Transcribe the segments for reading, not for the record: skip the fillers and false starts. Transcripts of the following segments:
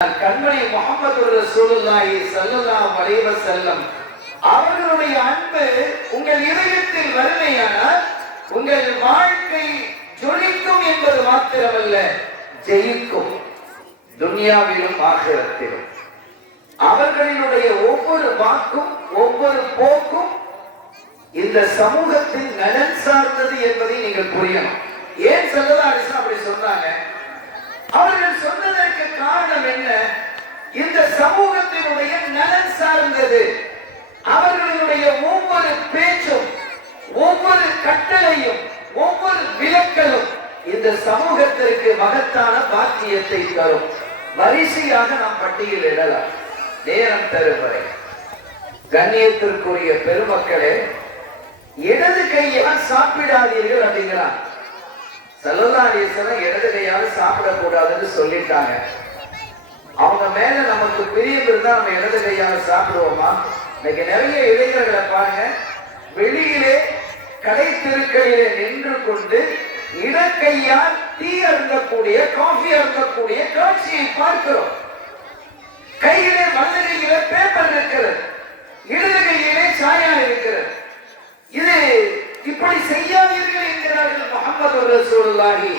கண்மணி முஹம்மது ரசூலுல்லாஹி ஸல்லல்லாஹு அலைஹி வஸல்லம் அவர்களுடைய அன்பு உங்கள் இதயத்தில் வருமையானால் உங்கள் வாழ்க்கை ஜொலிக்கும் என்பது மாத்திரமல்ல, ஜெயிக்கும், துன்யாவிலும் ஆகிரத்திலும். அவர்களினுடைய ஒவ்வொரு வாக்கும் ஒவ்வொரு போக்கும் இந்த சமூகத்தின் நலன் சார்ந்தது என்பதை நீங்கள் புரியணும். ஏன் ஸல்லல்லாஹு அலைஹி வஸல்லம் அப்படி சொன்னாங்க? அவர்கள் சொன்னதற்கு காரணம் என்ன? இந்த சமூகத்தினுடைய நலன் சார்ந்தது. அவர்களுடைய ஒவ்வொரு பேச்சும் ஒவ்வொரு கட்டளையும் ஒவ்வொரு விலக்கலும் இந்த சமூகத்திற்கு மகத்தான பாக்கியத்தை தரும். வரிசையாக நாம் பட்டியலிடலாம், நேரம் தரும் வரை. கண்ணியத்திற்குரிய பெருமக்களே, இடது கையால் சாப்பிடாதீர்கள் அப்படிங்கிறான். ஸல்லல்லாஹு அலைஹி வஸல்லம் இடது கையால சாப்பிடக்கூடாதுன்னு சொல்லிட்டாங்க. அவங்க மேல நமக்கு பிரியம் இருந்தா நம்ம இடது கையால சாப்பிடுவோமா? இன்னைக்கு நிறைய இளைஞர்களை பாருங்க, வெளியிலே கடை தெருக்களிலே நின்று கொண்டு இடக்கையால் டீ அருந்தக்கூடிய காஃபி அருந்தக்கூடிய காட்சியை பார்க்கிறோம். கையிலே வலது கையிலே பேப்பர் இருக்கிறது, இடது கையிலே சாயா இருக்கிறது. இது இப்படி செய்யாதீர்கள் என்கிறார்கள் முஹம்மது ரசூலுல்லாஹி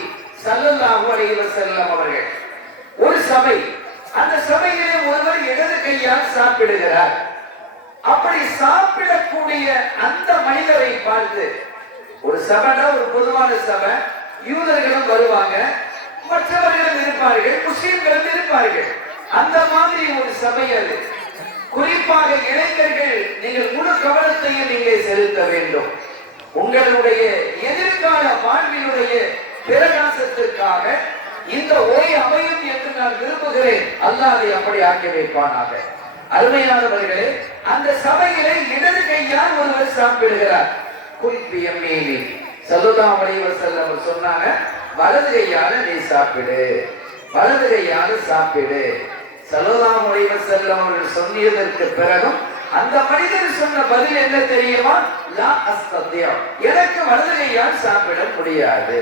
ஸல்லல்லாஹு அலைஹி வஸல்லம் அவர்கள். ஒரு சபை, அந்த சபையிலே ஒருவர் இடது கையால் சாப்பிடுகிறார். அப்படி சாப்பிடக்கூடிய அந்த மனிதரை பார்த்து, ஒரு சபைனா ஒரு பொதுவான சபை, யூதர்களும் வருவாங்க, மற்றவர்களும் இருப்பார்கள், முஸ்லிம்களும் இருப்பார்கள். அந்த மாதிரி ஒரு சபை அது. குறிப்பாக இளைஞர்கள், நீங்கள் முழு கவனத்தையும் நீங்களே செலுத்த வேண்டும். உங்களுடைய எதிர்கால வாழ்வினுடைய பிரகாசத்திற்காக இந்த உரை அமையும் என்று நான் விரும்புகிறேன். அல்லாஹ் அதை அப்படி ஆக்கி வைப்பானாக. அருமையானவர்களே, அந்த சபையிலே இடது கையால் ஒருவர் சாப்பிடுகிறார். குறிப்பியம் மீனி ஸல்லல்லாஹு அலைஹி வஸல்லம் சொன்னாங்க, வலது கையால நீ சாப்பிடு, வலது கையால சாப்பிடு. ஸல்லல்லாஹு அலைஹி வஸல்லம் அவர்கள் சொன்னதற்கு பிறகும் அந்த மனிதர் சொன்ன பதில் என்ன தெரியுமா? லா அஸ்தத்யா, எனக்கு வலது கையால் சாப்பிட முடியாது.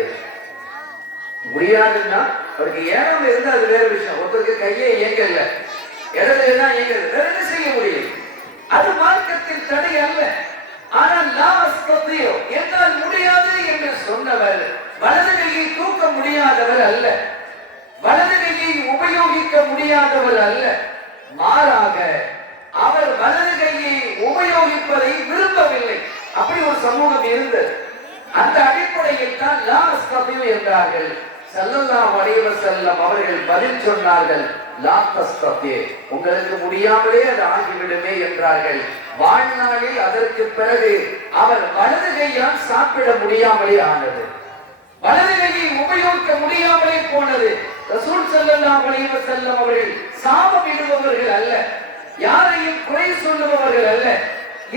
முடியாதுன்னா அவருக்கு ஏனம் இருந்தா அது வேற விஷயம். ஒருத்தருக்கு கையே இயங்கல, இடதுலாம் இயங்குது, வேற என்ன செய்ய முடியும்? அது மார்க்கத்தில் தடை அல்ல. ஆனால் லா அஸ்தத்யா, என்னால் முடியாது என்று சொன்னவர் வலது கையை தூக்க முடியாதவர் அல்ல, வலது கையை உபயோகிக்க முடியாதவர் அல்ல. மாறாக அவர் வலது கையை உபயோகிப்பதை விரும்பவில்லை. அப்படி ஒரு சமூகம் இருந்தது. அந்த அடிப்படையில் தான் லா அஸ்தத்யா என்றார்கள். ஸல்லல்லாஹு அலைஹி வஸல்லம் அவர்கள் பதில் சொன்னார்கள், லா தஸ்தத்யா, உங்களுக்கு முடியாமலே அது ஆகிவிடுமே என்றார்கள். வாழ்நாளில் அதற்கு பிறகு அவர் வலது கையால் சாப்பிட முடியாமலே ஆனது, வலது கையை உபயோகிக்க முடியாமலே போனது. ரசூல் ஸல்லல்லாஹு அலைஹி வஸல்லம் அவர்கள் சாபம் இடுபவர்கள் அல்ல, யாரையும் குறை சொல்லுபவர்கள் அல்ல.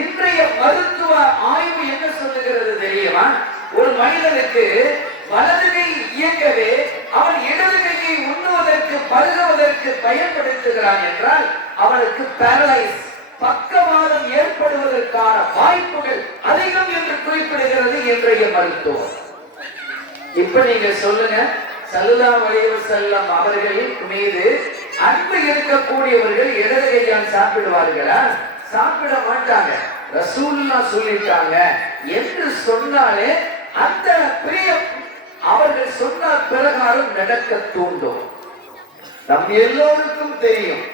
இன்றைய மருத்துவ ஆய்வு என்ன சொல்லுகிறது தெரியுமா? ஒரு மனிதனுக்கு வலது கை இயங்கவே அவன் இடது கையை உண்ணுவதற்கு பருகுவதற்கு பயன்படுத்துகிறான் என்றால் அவனுக்கு பேரலைஸ், பக்கவாதம் ஏற்படுவதற்கான வாய்ப்புகள் அதிகம் என்று குறிப்பிடுகிறது இன்றைய மருத்துவம். இப்ப நீங்க சொல்லுங்க, ஸல்லல்லாஹு அலைஹி வஸல்லம் அவர்களின் மீது அன்பு இருக்கக்கூடியவர்கள் இடது கையால் சாப்பிடுவார்களா? சாப்பிட மாட்டாங்க. ரசூலுல்லாஹ் சொல்லிட்டாங்க என்று சொன்னாலே அந்த பிரியம் அவர்கள் சொன்ன பிரகாரம் நடக்க தூண்டும். நம் எல்லோருக்கும் தெரியும்,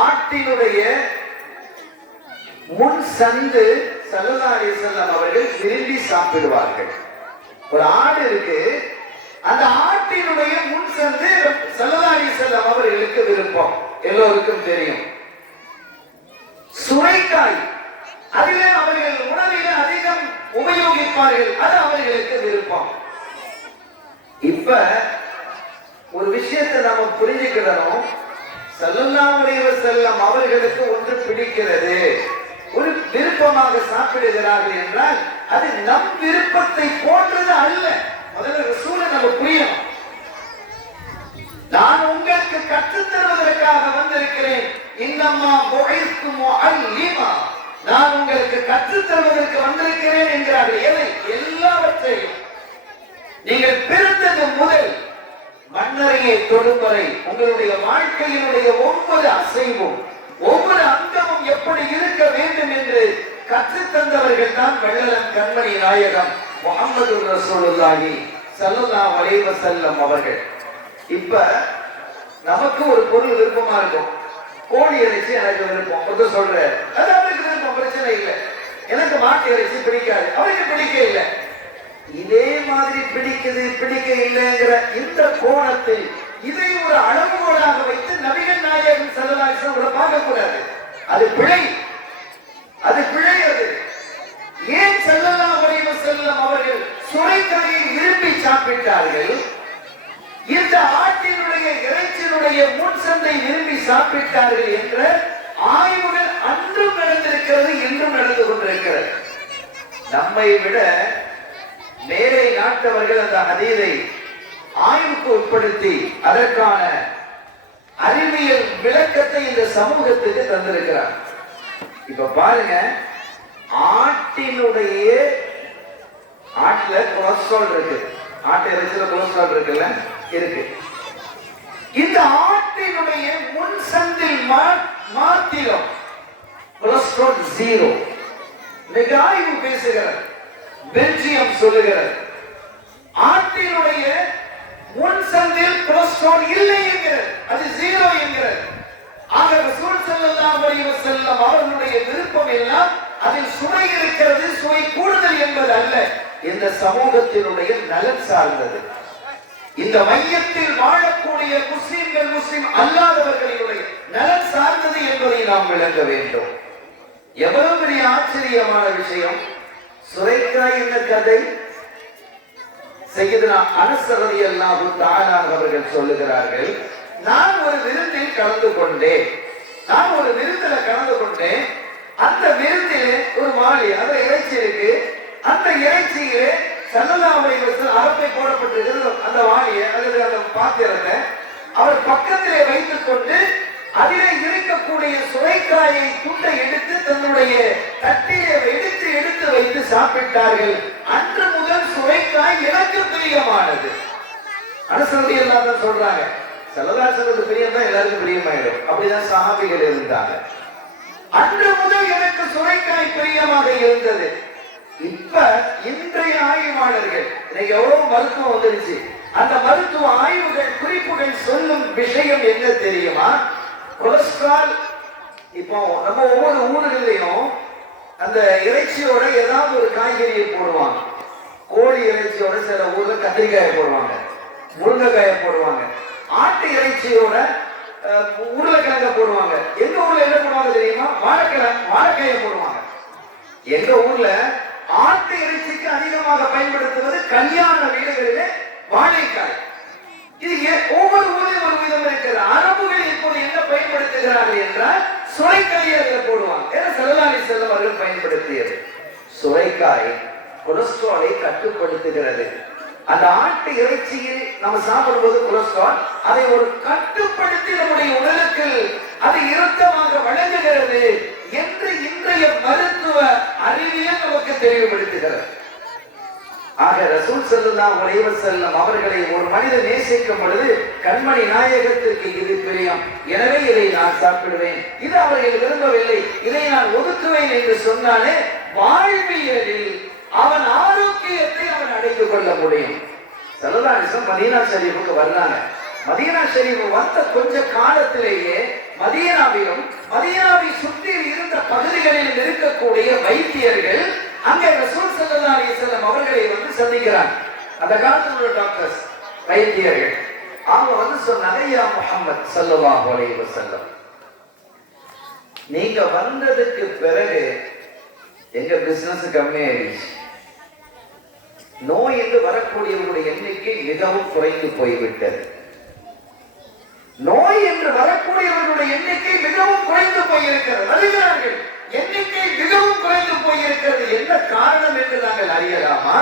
ஆட்டினுடைய முன் சந்து ஸல்லல்லாஹு அலைஹி வஸல்லம் அவர்கள் விரும்பி சாப்பிடுவார்கள். ஒரு ஆடு இருக்கு, அந்த ஆட்டினுடைய முன் சந்து ஸல்லல்லாஹு அலைஹி வஸல்லம் அவர்களுக்கு விருப்பம், எல்லோருக்கும் தெரியும். சுரைக்காய், அதிலே அவர்கள் உணவிலே அதிகம் உபயோகிப்பார்கள், அது அவர்களுக்கு விருப்பம். இப்ப ஒரு விஷயத்தை நாம புரிஞ்சுக்கிறோம், ஸல்லல்லாஹு அலைஹி வஸல்லம் அவர்களுக்கு ஒன்று பிடிக்கிறது, ஒரு விருப்பமாக சாப்பிடுகிறார்கள் என்றால் அது நம் விருப்பத்தை போன்றது அல்ல. முதல்ல ரசூலை நம்ம புரியணும். நான் உங்களுக்கு கற்றுத் தருவதற்காக வந்திருக்கிறேன், இன்னமா புஇஸ்து முஅல்லிமா, நான் உங்களுக்கு கற்றுத் தருவதற்கு வந்திருக்கிறேன் என்கிறார்கள். எதை? எல்லாவற்றையும். நீங்கள் பிறந்தது முதல் மண்ணறையை தொடும் வரை உங்களுடைய வாழ்க்கையினுடைய ஒவ்வொரு அசைவும் ஒவ்வொரு அங்கமும் எப்படி இருக்க வேண்டும் என்று கற்றுத்தந்தவர்கள் தான் வள்ளலன் கண்மணி நாயகம் முஹம்மது ரசூலுல்லாஹி ஸல்லல்லாஹு அலைஹி வஸல்லம் அவர்கள். இப்ப நமக்கு ஒரு பொருள் விருப்பமா இருக்கும். கோழி இறைச்சி எனக்கு விருப்பம், ஒருத்த சொல்ற அது அவருக்கு விருப்பம், பிரச்சனை இல்லை. எனக்கு மாட்டு இறைச்சி பிடிக்காது, அவருக்கு பிடிக்க இல்லை. இதே மாதிரி பிடிக்குது பிடிக்க இல்லைங்கிற இந்த கோணத்தில் இதை ஒரு அளவுகோலாக வைத்து நபிகள் நாயகம் ஸல்லல்லாஹு அலைஹி வஸல்லம் பார்க்க கூடாது. அது பிழை, அது பிழை. அது ஏன் ஸல்லல்லாஹு அலைஹி வஸல்லம் அவர்கள் சுரைக்காயை விரும்பி சாப்பிட்டார்கள்? இந்த ஆட்டினுடைய இறைச்சியினுடைய முன் சந்தை விரும்பி சாப்பிட்டார்கள் என்ற ஆய்வுகள் அன்றும் நடந்திருக்கிறது, இன்றும் நடந்து கொண்டிருக்கிறது. நம்மை விட மேலை நாட்டவர்கள் அந்த ஹதீஸை ஆய்வுக்கு உட்படுத்தி அதற்கான அறிவியல் விளக்கத்தை இந்த சமூகத்துக்கு தந்திருக்கிறார். இப்ப பாருங்க, ஆட்டினுடைய ஆட்டுல கொலஸ்ட்ரால் இருக்கு, ஆட்டு இறைச்சியில கொலஸ்ட்ரால் இருக்குல்ல, இருக்கு. இந்த ஆட்டினுடைய முன் சந்தில் மாத்திரம் கொலஸ்ட்ரால் 0. மிக ஆய்வு பேசுகிறது, பெல்ஜியம் சொல்லுகிறது. ஆட்டினுடைய முன் சந்தில் கொலஸ்ட்ரால் இல்லை என்கிறது, அது 0 என்கிறது. ஆக ரசூல் ஸல்லல்லாஹு அலைஹி வஸல்லம் அவர்களுடைய விருப்பம் எல்லாம் அதில் சுவை இருக்கிறது, சுவை கூடுதல் என்பது அல்ல, இந்த சமூகத்தினுடைய நலன் சார்ந்தது. இந்த மையத்தில் வாழக்கூடிய முஸ்லிம்கள் முஸ்லிம் அல்லாதவர்களுடைய நலன் சார்ந்தது என்பதை நாம் விளங்க வேண்டும். எவ்வளவு பெரிய ஆச்சரியமான விஷயம்! சுரைக்காய் என்ன கதை? சய்யிதுனா அனஸ் ரலியல்லாஹு தஆலா அவர்கள் சொல்லுகிறார்கள், நான் ஒரு விருந்தில் கலந்து கொண்டேன். அந்த விருந்திலே ஒரு வாளி, அந்த இறைச்சி இருக்கு. அந்த இறைச்சியிலே ஸல்லல்லாஹு அலைஹி வஸல்லம் அரப்பை போடப்பட்டிருக்கிறது. அந்த வாளியை அல்லது அந்த பாத்திரத்தை அவர் பக்கத்திலே வைத்துக் கொண்டு அதிலே இருக்கக்கூடிய சுரைக்காயை துண்டை எடுத்து தன்னுடைய தட்டிலே எடுத்து வைத்து சாப்பிட்டார்கள். அன்று முதல் சுரைக்காய் எனக்கு பிரியமானது. அனஸ் ரலியல்லாஹு அன்ஹு சொல்றாங்க, ஸல்லல்லாஹு அலைஹி வஸல்லம் பிரியம் தான் எல்லாருக்கும் பிரியமாயிடும். அப்படிதான் சஹாபிகள் இருந்தாங்க. அன்று முதல் எனக்கு சுரைக்காய் பிரியமாக இருந்தது. இப்ப இன்றைய ஆய்வாளர்கள், இன்னைக்கு எவ்வளவு மருத்துவம் வந்துருச்சு, அந்த மருத்துவ ஆய்வுகள் குறிப்புகள் சொல்லும் விஷயம் என்ன தெரியுமா? கொலஸ்ட்ரால் இப்போ நம்ம ஒவ்வொரு ஊர்களிலையும் அந்த இறைச்சியோட ஏதாவது ஒரு காய்கறியை போடுவாங்க. கோழி இறைச்சியோட சில ஊர்ல கத்திரிக்காயை போடுவாங்க, முருங்கைக்காயை போடுவாங்க. ஆட்டு இறைச்சியோட உருளைக்கிழங்க போடுவாங்க. எங்க ஊர்ல என்ன போடுவாங்க தெரியுமா? வாழைக்காயை போடுவாங்க. எங்க ஊர்ல ஆட்டு இறைச்சிக்கு அதிகமாக பயன்படுத்துவது கல்யாண வீடுகளிலே வாழைக்காய். இது ஒவ்வொரு ஊரிலும் ஒரு விதம் இருக்கிறது. அரபுகள் இப்போது என்ன பயன்படுத்துகிறார்கள் என்றால் சுரைக்காயை அதில் போடுவாங்க. ஏன்னா ஸல்லல்லாஹு அலைஹி வஸல்லம் அவர்கள் பயன்படுத்தியது. சுரைக்காய் கொலஸ்ட்ராலை கட்டுப்படுத்துகிறது. அந்த ஆட்டு இறைச்சியில் நம்ம சாப்பிடும்போது கொலஸ்ட்ரால் அதை ஒரு கட்டுப்படுத்தி நம்முடைய உடலுக்கு அது இரத்தமாக வழங்குகிறது என்று இன்றைய மருத்துவ அறிவியல் நமக்கு தெளிவுபடுத்துகிறது. ஆக ரசூல் ஸல்லல்லாஹு அலைஹி வஸல்லம் அவர்களை ஒரு மனிதன் நேசிக்கும் பொழுது கண்மணி நாயகத்திற்கு இது பிரியம், எனவே இதை நான் சாப்பிடுவேன். இது அவர்கள் விரும்பவில்லை, இதை நான் ஒதுக்குவேன் என்று சொன்னாலே வாழ்வியலில் அவன் ஆரோக்கியத்தை அவன் அடைந்து கொள்ள முடியும். ஸல்லல்லாஹு அலைஹி வஸல்லம் மதீனா ஷரீஃபுக்கு வந்தாங்க. மதீனா ஷரீஃப் வந்த கொஞ்ச காலத்திலேயே மதீனாவிலும் மதீனாவை சுற்றி இருந்த பகுதிகளில் இருக்கக்கூடிய வைத்தியர்கள் அங்கே ரசூல் ஸல்லல்லாஹு அலைஹி வஸல்லம் அவர்களை வந்து சந்திக்கிறாங்க. அந்த காலத்துல உள்ள டாக்டர்ஸ், வைத்தியர்கள், அவங்க வந்து சொன்னாங்க, யா முஹம்மத் ஸல்லல்லாஹு அலைஹி வஸல்லம், நீங்க வந்ததுக்கு பிறகு எங்க பிசினஸ் கம்மியாயிருச்சு. நோய் என்று வரக்கூடியவர்களுடைய எண்ணிக்கை மிகவும் குறைந்து போய்விட்டது. நோய் என்று வரக்கூடியவர்களுடைய எண்ணிக்கை மிகவும் குறைந்து போயிருக்கிறது. வருகிறார்கள், எண்ணிக்கை மிகவும் குறைந்து போயிருக்கிறது. என்ன காரணம் என்று நாங்கள் அறியலாமா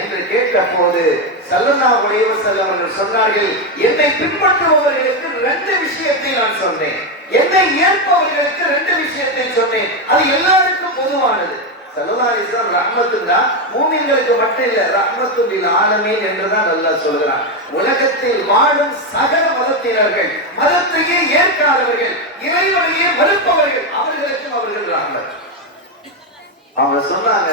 என்று கேட்ட போது ஸல்லல்லாஹு அலைஹி வஸல்லம் அவர்கள் சொன்னார்கள், என்னை பின்பற்றுபவர்களுக்கு 2 விஷயத்தை நான் சொன்னேன், என்னை ஏற்பவர்களுக்கு 2 விஷயத்தை சொன்னேன். அது எல்லாருக்கும் பொதுவானது. ஸல்லல்லாஹு அலைஹி வஸல்லம் ரஹ்மத்துன்னா மூமின்களுக்கு மட்டும் இல்ல, ரஹ்மத்துல் லில் ஆலமீன் என்றுதான் அல்லாஹ் சொல்கிறான். உலகத்தில் வாழும் சகல மதத்தினர்கள், மதத்தையே ஏற்காதவர்கள், இறைவனையே மறுப்பவர்கள், அவர்களுக்கும் அவர்கள் ராமர். அவங்க சொன்னாங்க,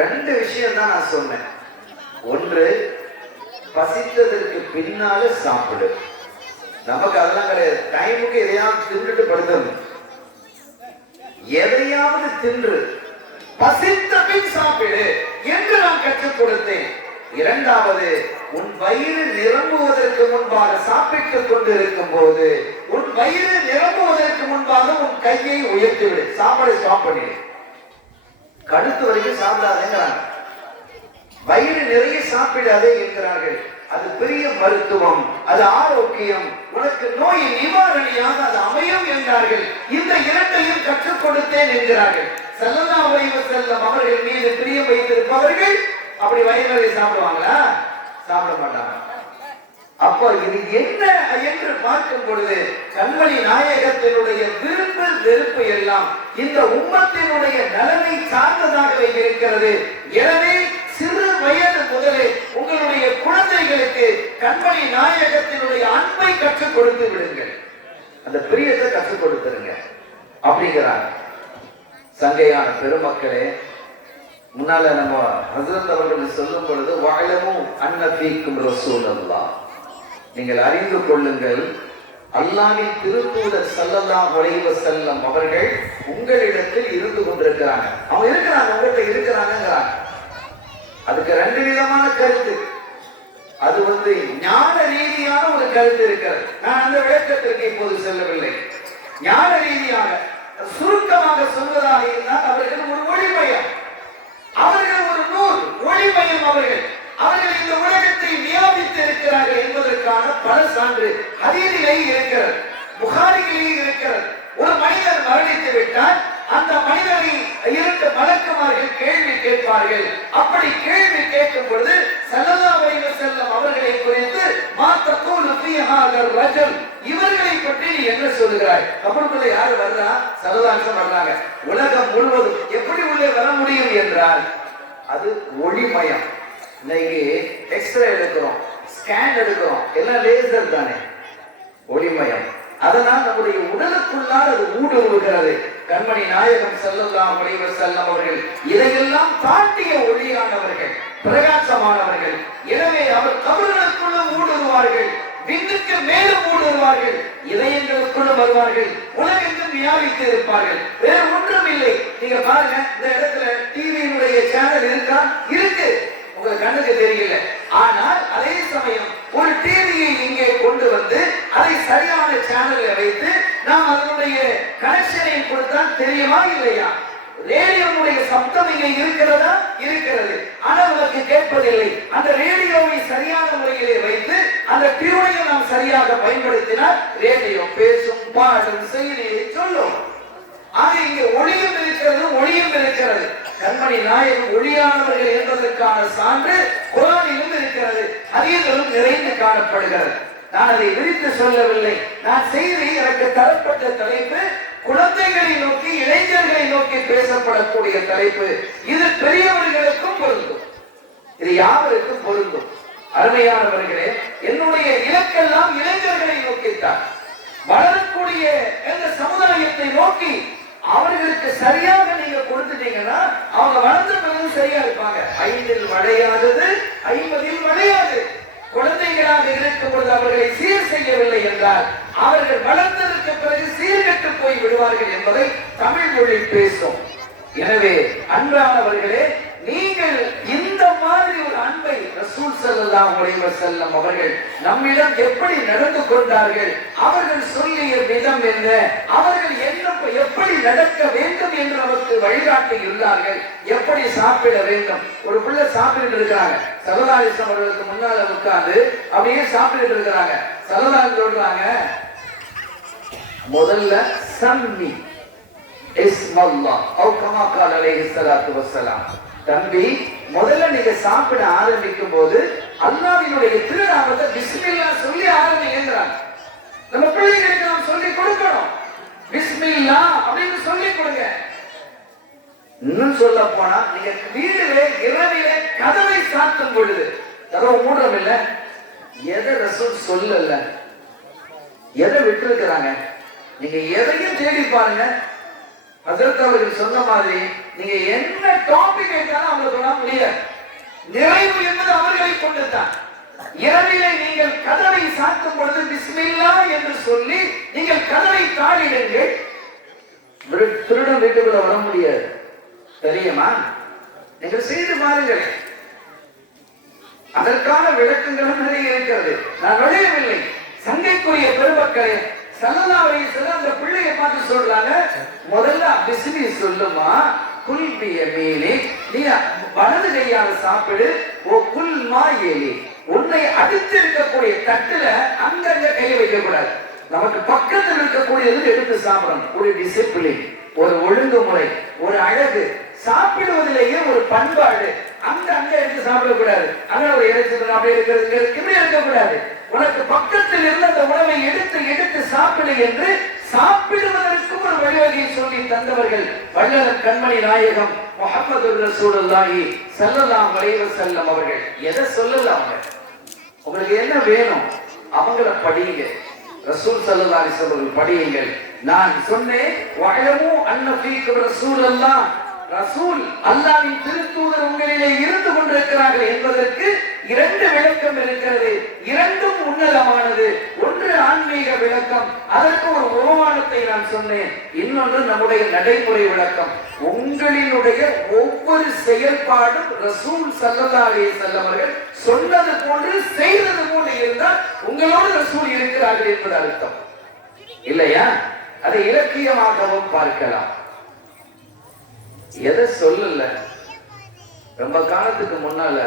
ரெண்டு விஷயம் தான் நான் சொன்னேன். ஒன்று, பசித்ததற்கு பின்னால சாப்பிடு. நமக்கு அதெல்லாம் கிடையாது. டைமுக்கு எதையாவது தின்றுட்டு படுத்தணும். எதையாவது தின்று பசித்த பின் சாப்பிடு என்று நான் கற்றுக் கொடுத்தேன். இரண்டாவது, உன் வயிறு நிரம்புவதற்கு முன்பாக சாப்பிட்டுக் கொண்டிருக்கும் போது, உன் வயிறு நிரம்புவதற்கு முன்பாக உன் கையை உயர்த்தி விடு. சாப்பாடு ஸ்டாப் பண்ணிடு. கழுத்து வரைக்கும் சாப்பிடாதேங்கிறாங்க. வயிறு நிறைய சாப்பிடாதே என்கிறார்கள். அது பெரிய மருத்துவம், அது ஆரோக்கியம், உனக்கு நோய் நிவாரணியாக அது அமையும் என்றார்கள். இந்த இரண்டையும் கற்றுக் கொடுத்தேன் என்கிறார்கள். ஸல்லல்லாஹு அலைஹி வஸல்லம் அவர்கள் மீது பிரியம் வைத்திருப்பவர்கள் அப்படி வயிறு நிறைய சாப்பிடுவாங்களா? சாப்பிட மாட்டாங்க. அப்போ இது என்ன என்று பார்க்கும் பொழுது, கண்மணி நாயகத்தினுடைய விருப்பு வெறுப்பு எல்லாம் இந்த உம்மத்தினுடைய நலனை சார்ந்ததாகவே இருக்கிறது. எனவே சிறு வயது முதலே உங்களுடைய குழந்தைகளுக்கு கண்மணி நாயகத்தினுடைய அன்பை கற்றுக் கொடுத்து விடுங்கள். அந்த பிரியத்தை கற்றுக் கொடுத்துருங்க அப்படிங்கிறாங்க. சங்கையான பெருமக்களே, முன்னால நம்ம ஹஸரத் அவர்கள் சொல்லும் பொழுது, வஅலமு அன்ன ஃபீக்கும் ரசூலல்லாஹ், நீங்கள் அறிந்து கொள்ளுங்கள், அல்லாஹ்வின் திருத்தூதர் ஸல்லல்லாஹு அலைஹி வஸல்லம் அவர்கள் உங்களிடத்தில் இருந்து கொண்டிருக்கிறாங்க. அவங்க இருக்கிறாங்க, உங்கள்கிட்ட இருக்கிறாங்கிறாங்க. அதுக்கு ரெண்டு விதமான கருத்து. அது ஞான ரீதியான ஒரு கருத்து இருக்கிறது. நான் அந்த விளக்கத்திற்கு இப்போது செல்லவில்லை. ஞான ரீதியாக சுருக்கமாக சொல்வதாக இருந்தால், அவர்கள் ஒரு ஒளிமயம், அவர்கள் ஒரு நூல் ஒளிமயம். அவர்கள் இந்த உலகத்தை வியாபித்து இருக்கிறார்கள் என்பதற்கான பல சான்று ஹதீஸிலே இருக்கிறது, புகாரியிலே இருக்கிறது. ஒரு மனிதர் மரணித்து விட்டால் அந்த மனிதரை இரண்டு மலக்குமார்கள் கேள்வி கேட்பார்கள். அப்படி கேள்வி கேட்கும் பொழுது ஸல்லல்லாஹு அலைஹி வஸல்லம் அவர்களை குறித்து, மா தகூலு ஃபீ ஹாதர் ரஜுல், இவர்களை பற்றி நீ என்ன சொல்கிறாய்? கபருக்குள்ள யாரு வர்றா? ஸல்லல்லாஹு அலைஹி வஸல்லம் வர்றாங்க. உலகம் முழுவதும் எப்படி உள்ளே வர முடியும் என்றால், அது ஒளிமயம். இன்னைக்கு எக்ஸ்ரே எடுக்கிறோம், ஸ்கேன் எடுக்கிறோம், எல்லாம் லேசர் தானே, ஒளிமயம். அதனால் நம்முடைய உடலுக்குள்ளால் அது ஊடுருவுகிறது. கண்மணி நாயகம் ஸல்லல்லாஹு அலைஹி வஸல்லம் அவர்கள் இதையெல்லாம் தாண்டிய ஒளியானவர்கள், பிரகாசமானவர்கள். எனவே அவர் கபர்களுக்குள்ள ஊடுருவார்கள், விண்ணுக்கு மேலும் ஊடுருவார்கள், இதயங்களுக்குள்ள வருவார்கள், உலகெங்கும் வியாபித்து இருப்பார்கள். வேற ஒன்றும் இல்லை. நீங்க பாருங்க, இந்த இடத்துல டிவியினுடைய சேனல் இருக்கா? இருக்கு, உங்க கண்ணுக்கு தெரியல. ஆனால் அதே சமயம் ஒரு டிவியை இங்கே கொண்டு வந்து அதை சரியான சேனலை வைத்து நாம் அதனுடைய கனெக்ஷனை கொடுத்தால் தெரியுமா இல்லையா? ரேடியோனுடைய சப்தம் இங்கே இருக்கிறதா? இருக்கிறது. ஆனால் உனக்கு கேட்பதில்லை. அந்த ரேடியோவை சரியான முறையிலே வைத்து அந்த டியூனை நாம் சரியாக பயன்படுத்தினால் ரேடியோ பேசும், பாடும், செய்தியை சொல்லும். ஆக இங்கே ஒளியும் இருக்கிறது, ஒளியும் இருக்கிறது. கண்மணி நாயகம் ஒளியானவர்கள் என்பதற்கான சான்று குர்ஆனிலும் இருக்கிறது, ஹதீஸிலும் நிறைந்து காணப்படுகிறது. நான் அதை விரித்து சொல்லவில்லை. நான் செய்தி எனக்கு தரப்பட்ட தலைப்பு குழந்தைகளை நோக்கி, இளைஞர்களை நோக்கி பேசப்படக்கூடிய தலைப்பு. இது பெரியவர்களுக்கும் பொருந்தும், இது யாவருக்கும் பொருந்தும். அருமையானவர்களே, என்னுடைய இலக்கெல்லாம் இளைஞர்களை நோக்கித்தான். வளரக்கூடிய இந்த சமுதாயத்தை நோக்கி அவர்களுக்கு சரியாக நீங்க கொடுத்துட்டீங்கன்னா அவங்க வளர்ந்த பிறகு சரியா இருப்பாங்க. 5இல் வளையாதது 50இல் வளையாது. குழந்தைகளாக இருக்கும் பொழுது அவர்களை சீர் செய்யவில்லை என்றால் அவர்கள் வளர்ந்ததற்கு பிறகு சீர்கெட்டு போய் விடுவார்கள் என்பதை தமிழ் மொழி பேசும். எனவே அன்பானவர்களே, நீங்கள் இந்த மாதிரி ஒரு அன்பை ரசூல் ஸல்லல்லாஹு அலைஹி வஸல்லம் அவர்கள் நம்மிடம் எப்படி நடந்து கொண்டார்கள், அவர்கள் சொல்லிய விதம் என்ன, அவர்கள் எப்படி நடக்க வேண்டும் என்று நமக்கு வழிகாட்டியுள்ளார்கள். எப்படி சாப்பிட வேண்டும். ஒரு பிள்ளை சாப்பிட்டு இருக்கிறாங்க, ஸல்லல்லாஹு அலைஹி வஸல்லம் அவர்களுக்கு முன்னால உட்கார்ந்து அப்படியே சாப்பிட்டு இருக்கிறாங்க. ஸல்லல்லாஹு சொல்றாங்க, முதல்ல சம்மி இஸ்மல்லாஹ் அவ் கமா கால அலைஹி ஸலாத்து வஸ்ஸலாம், தம்பி முதல்ல நீங்க சாப்பிட ஆரம்பிக்கும் போது அல்லாஹ்வினுடைய திருநாமத்தை பிஸ்மில்லாஹ் சொல்லி ஆரம்பிங்கன்றாங்க. நம்ம பிள்ளைகளுக்கு நாம் சொல்லி கொடுக்கணும், பிஸ்மில்லாஹ் அப்படின்னு சொல்லி கொடுங்க. இன்னும் சொல்ல போனா, நீங்க வீடுகளே இரவிலே கதவை சாத்தும் பொழுது கதவை மூடுறோம் இல்ல, எதை ரசூல் சொல்லல, எதை விட்டு இருக்கிறாங்க? நீங்க எதையும் தேடி பாருங்க. ஹஜ்ரத் அவர்கள் சொன்ன மாதிரி நீங்க என்ன டாபிக் கேட்டாலும் அவங்க சொல்ல முடியாது. நிறைவு என்பது அவர்களை கொண்டுதான். இரவிலே நீங்கள் கதவை சாத்தும் பொழுது பிஸ்மில்லா என்று சொல்லி நீங்கள் கதவை தாளிடுங்கள். திருடன் வீட்டுக்குள்ள வர முடியாது, தெரியுமா? நீங்கள் செய்து பாருங்கள். அதற்கான விளக்கங்களும் நிறைய இருக்கிறது. நான் விளையவில்லை. சங்கைக்குரிய பெருமக்களே, ஸல்லல்லாஹு அலைஹி வஸல்லம் அந்த பிள்ளையை பார்த்து சொல்றாங்க, முதல்ல பிஸ்மி சொல்லுமா, குல் பி யமீனி, நீ வலது கையால சாப்பிடு. ஓ குல் மா யலி, உன்னை அடுத்து இருக்கக்கூடிய தட்டுல அங்கங்க கையை வைக்க கூடாது. நமக்கு பக்கத்தில் இருக்கக்கூடியது எடுத்து சாப்பிடணும். ஒரு டிசிப்ளின், ஒரு ஒழுங்குமுறை, ஒரு அழகு, சாப்பிடுவதிலேயே ஒரு பண்பாடு. அங்க எடுத்து சாப்பிடக்கூடாது. அங்க ஒரு இறைச்சி அப்படியே இருக்கிறது, இப்படி இருக்கக்கூடாது. உனக்கு பக்கத்தில் இருந்து அந்த உணவை எடுத்து எடுத்து சாப்பிடு என்று சாப்பிடுவதற்கு ஒரு வழிவகை சொல்லி தந்தவர்கள் வள்ளல் கண்மணி நாயகம் முஹம்மது ரசூலுல்லாஹி ஸல்லல்லாஹு அலைஹி வஸல்லம் அவர்கள். எதை சொல்லலாம்? உங்களுக்கு என்ன வேணும் அவங்கள படியுங்க. ரசூல் ஸல்லல்லாஹு அலைஹி வஸல்லம் படியுங்கள். நான் சொன்னேன், வஅலமு அன்ன ஃபீக்கும் ரசூலல்லாஹ், ரசூல் அல்லாஹ்வின் திருத்தூதர் உங்களிலே இருந்து கொண்டிருக்கிறார்கள் என்பதற்கு இரண்டு விளக்கம் இருக்கிறது. இரண்டும் உன்னதமானது. ஒன்று ஆன்மீக விளக்கம், அதற்கு ஒரு உபமானத்தை நான் சொன்னேன். இன்னொன்று நம்முடைய நடைமுறை விளக்கம். உங்களினுடைய ஒவ்வொரு செயல்பாடும் ரசூல் ஸல்லல்லாஹு அலைஹி வஸல்லம் அவர்கள் சொன்னது போன்று செய்தது போன்று இருந்தால் உங்களோடு ரசூல் இருக்கிறார்கள் என்பது அர்த்தம் இல்லையா? அதை இலக்கியமாகவும் பார்க்கலாம். எதை சொல்லல, ரொம்ப காலத்துக்கு முன்னால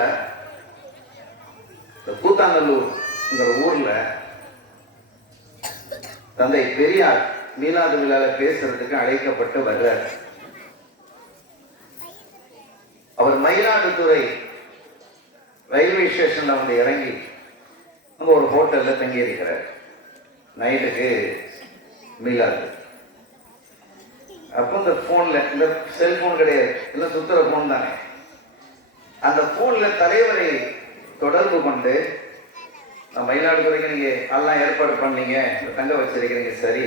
கூத்தாநல்லூர் ஊர்ல தந்தை பெரியார் மீலாது விழால பேசுறதுக்கு அழைக்கப்பட்டு வர்றார். அவர் மயிலாடுதுறை ரயில்வே ஸ்டேஷன்ல வந்து இறங்கி அங்க ஒரு ஹோட்டல்ல தங்கி இருக்கிறார். நைட்டுக்கு மீலாது. அப்போ இந்த போன்ல, இந்த செல்போன் கிடையாது, இல்லை சுத்துற போன் தானே, அந்த போன்ல தலைவரை தொடர்பு கொண்டு, மயிலாடுதுறைக்கு நீங்க எல்லாம் ஏற்பாடு பண்ணீங்க, தங்க வச்சிருக்கிறீங்க, சரி,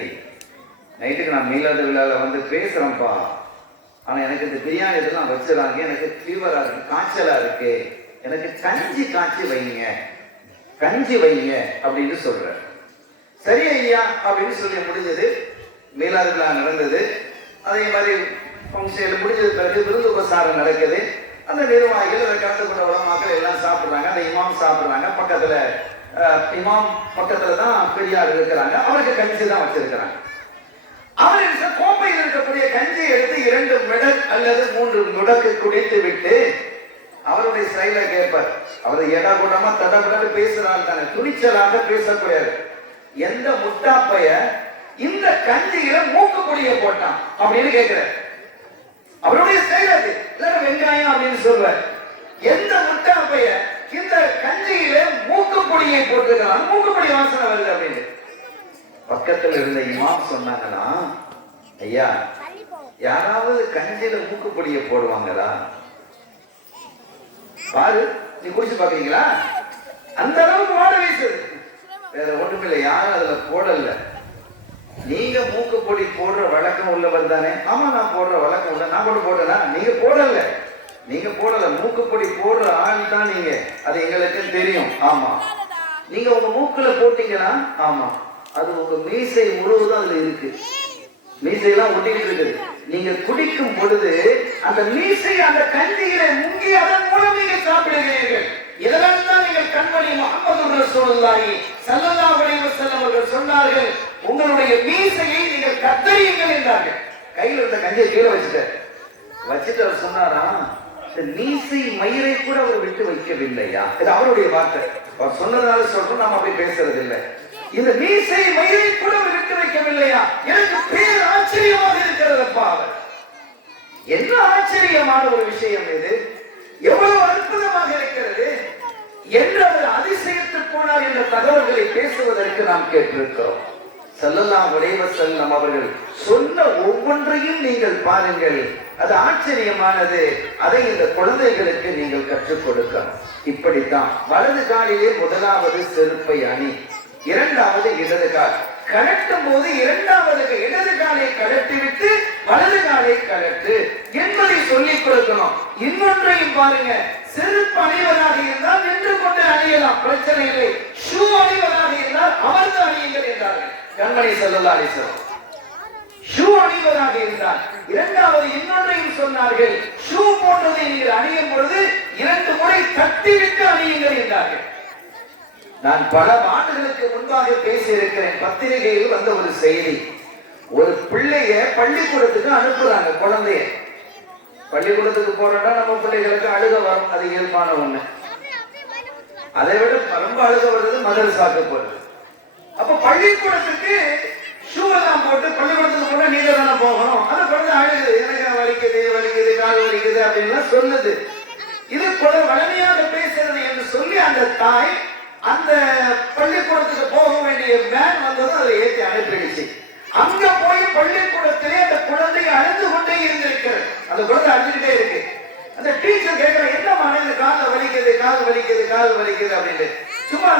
நைட்டுக்கு நான் மீலாது விழால வந்து பேசுறேன்ப்பா, ஆனா எனக்கு இந்த பிரியாணி இதெல்லாம் வச்சிடறாங்க, எனக்கு ஃபீவரா இருக்கு, காய்ச்சலா இருக்கு, எனக்கு கஞ்சி காய்ச்சி வைங்க, கஞ்சி வைங்க அப்படின்னு சொல்ற. சரி ஐயா அப்படின்னு சொல்லி முடிஞ்சது. மீலாது விழா நடந்தது. அதே மாதிரி ஃபங்க்ஷன் முடிஞ்சது பிறகு விருந்து உபசாரம் நடக்குது. அந்த நிர்வாகிகள் அதை கலந்து கொண்ட உலமாக்கள் எல்லாம் சாப்பிடுறாங்க. அந்த இமாம் சாப்பிடுறாங்க. பக்கத்துல இமாம் பக்கத்துல தான் பெரியார் இருக்கிறாங்க. அவருக்கு கஞ்சி தான் வச்சிருக்கிறாங்க. அவர் கோப்பையில் இருக்கக்கூடிய கஞ்சி எடுத்து 2 மிடக் அல்லது 3 முடக்கு குடித்து விட்டு அவருடைய ஸ்டைல கேட்பார். அவர் எடா கூட்டமா தடப்பட்டு பேசுறாரு தானே, துணிச்சலாக பேசக்கூடாது. எந்த முட்டாப்பைய இந்த கஞ்சியில மூக்கு பொடிய போட்டான் அப்படின்னு கேட்கிறார். அவருடைய ஸ்டைல் அது. எல்லாரும் வெங்காயம் அப்படின்னு சொல்வார். எந்த முட்டாப்பைய இந்த கஞ்சியில மூக்கு பொடியை போட்டுக்கிறான், மூக்கு பொடி வாசனை வருது அப்படின்னு. பக்கத்துல இருந்த இமாம் சொன்னாங்கன்னா, ஐயா யாராவது கஞ்சியில மூக்கு பொடியை போடுவாங்களா? பாரு, நீ குடிச்சு பாக்குறீங்களா? அந்த அளவுக்கு வாட வீசுது. வேற ஒண்ணுமில்லை, யாரும் அதுல போடல. நீங்க மூக்கு பொடி போடுற வழக்கம் உள்ளவர் தானே? ஆமா, நான் போடுற வழக்கம் உள்ள. நான் கூட போடல, நீங்க போடல. நீங்க போடல, மூக்கு பொடி போடுற ஆள் தான் நீங்க, அது எங்களுக்கு தெரியும். ஆமா, நீங்க உங்க மூக்குல போட்டீங்கன்னா, ஆமா, அது உங்க மீசை முழுவதும் அதுல இருக்கு. மீசையெல்லாம் ஒட்டிக்கிட்டு இருக்குது. நீங்க குடிக்கும் பொழுது அந்த மீசை அந்த கஞ்சியில முங்கி அதன் மூலம் நீங்க சாப்பிடுகிறீர்கள். இதெல்லாம் தான் நீங்கள் கண்மணி முஹம்மது ரசூலுல்லாஹி ஸல்லல்லாஹு அலைஹி வஸல்லம் அவர்கள் சொன்னார்கள், உங்களுடைய மீசையை நீங்கள் கத்தரியுங்கள் என்றார்கள். கையில இருந்த கஞ்சியை கீழே வச்சுட்டு அவர் சொன்னாரா, மீசை மயிரை கூட அவர் விட்டு வைக்கவில்லையா? இது அவருடைய வார்த்தை. அவர் சொன்னதால சொல்றோம், நாம அப்படி பேசுறது இல்லை. இந்த மீசை மயிரை கூட அவர் விட்டு வைக்கவில்லையா? எனக்கு பேர் ஆச்சரியமாக இருக்கிறதப்பா. அவர் என்ன ஆச்சரியமான ஒரு விஷயம் இது, எவ்வளவு அற்புதமாக இருக்கிறது என்று அவர் அதிசயத்து போனார் என்ற தகவல்களை பேசுவதற்கு நாம் கேட்டிருக்கிறோம். ஸல்லல்லாஹு அலைஹி வஸல்லம் அவர்கள் சொன்ன ஒவ்வொன்றையும் நீங்கள் பாருங்கள். அது ஆச்சரியமானது. அதை இந்த குழந்தைகளுக்கு நீங்கள் கற்றுக் கொடுக்கணும். இப்படித்தான் வலது காலிலே முதலாவது செருப்பை அணி, இரண்டாவது இடது கால். கழட்டும் போது இரண்டாவது இடது காலை கழட்டி விட்டு வலது காலை கழட்டு என்பதை சொல்லிக் கொடுக்கணும். இன்னொன்றையும் பாருங்க, செருப்பு அணிவதாக இருந்தால் நின்று கொண்டு அணியலாம், பிரச்சனை இல்லை. ஷூ அணிவதாக இருந்தால் அமர்ந்து அணியுங்கள் என்றார்கள் கண்மணி ஸல்லல்லாஹு அலைஹி வஸல்லம். ஷூ அணிவதாக இருந்தால். இரண்டாவது இன்னொன்றையும் சொன்னார்கள், ஷூ போன்றதை நீங்கள் அணியும் பொழுது 2 முறை தட்டிவிட்டு அணியுங்கள் என்றார்கள். நான் பல ஆண்டுகளுக்கு முன்பாக பேசி இருக்கிறேன். பத்திரிகையில் வந்த ஒரு செய்தி, ஒரு பிள்ளைய பள்ளிக்கூடத்துக்கு அனுப்புறாங்க. குழந்தைய பள்ளிக்கூடத்துக்கு போறோம்னா நம்ம பிள்ளைகளுக்கு அழுக வரும், அது இயல்பான ஒண்ணு. அதை விட ரொம்ப அழுக வருது மதரசாக்கு போறது. அப்ப பள்ளிக்கூடத்துக்கு ஷூ எல்லாம் போட்டு பள்ளிக்கூடத்துக்கு போனா நீங்க தானே போகணும். அந்த குழந்தை அழுகுது, எனக்கு வலிக்குது வலிக்குது கால் வலிக்குது அப்படின்னு சொல்லுது. இது வலிமையாக பேசுறது என்று சொல்லி அந்த தாய் அந்த பள்ளிக்கூடத்துக்கு போக வேண்டிய வேன் வந்ததும் அதை ஏற்றி அனுப்பிடுச்சு. அங்க போய் பள்ளிக்கூடத்திலே அந்த குழந்தை அழுது கொண்டே இருந்திருக்கிறது. அந்த குழந்தை அழுதுகிட்டே இருக்கு. அந்த டீச்சர் கேட்கிற, என்னமா இந்த கால் வலிக்குது கால் வலிக்குது கால் வலிக்குது அப்படின்னு. சும்மா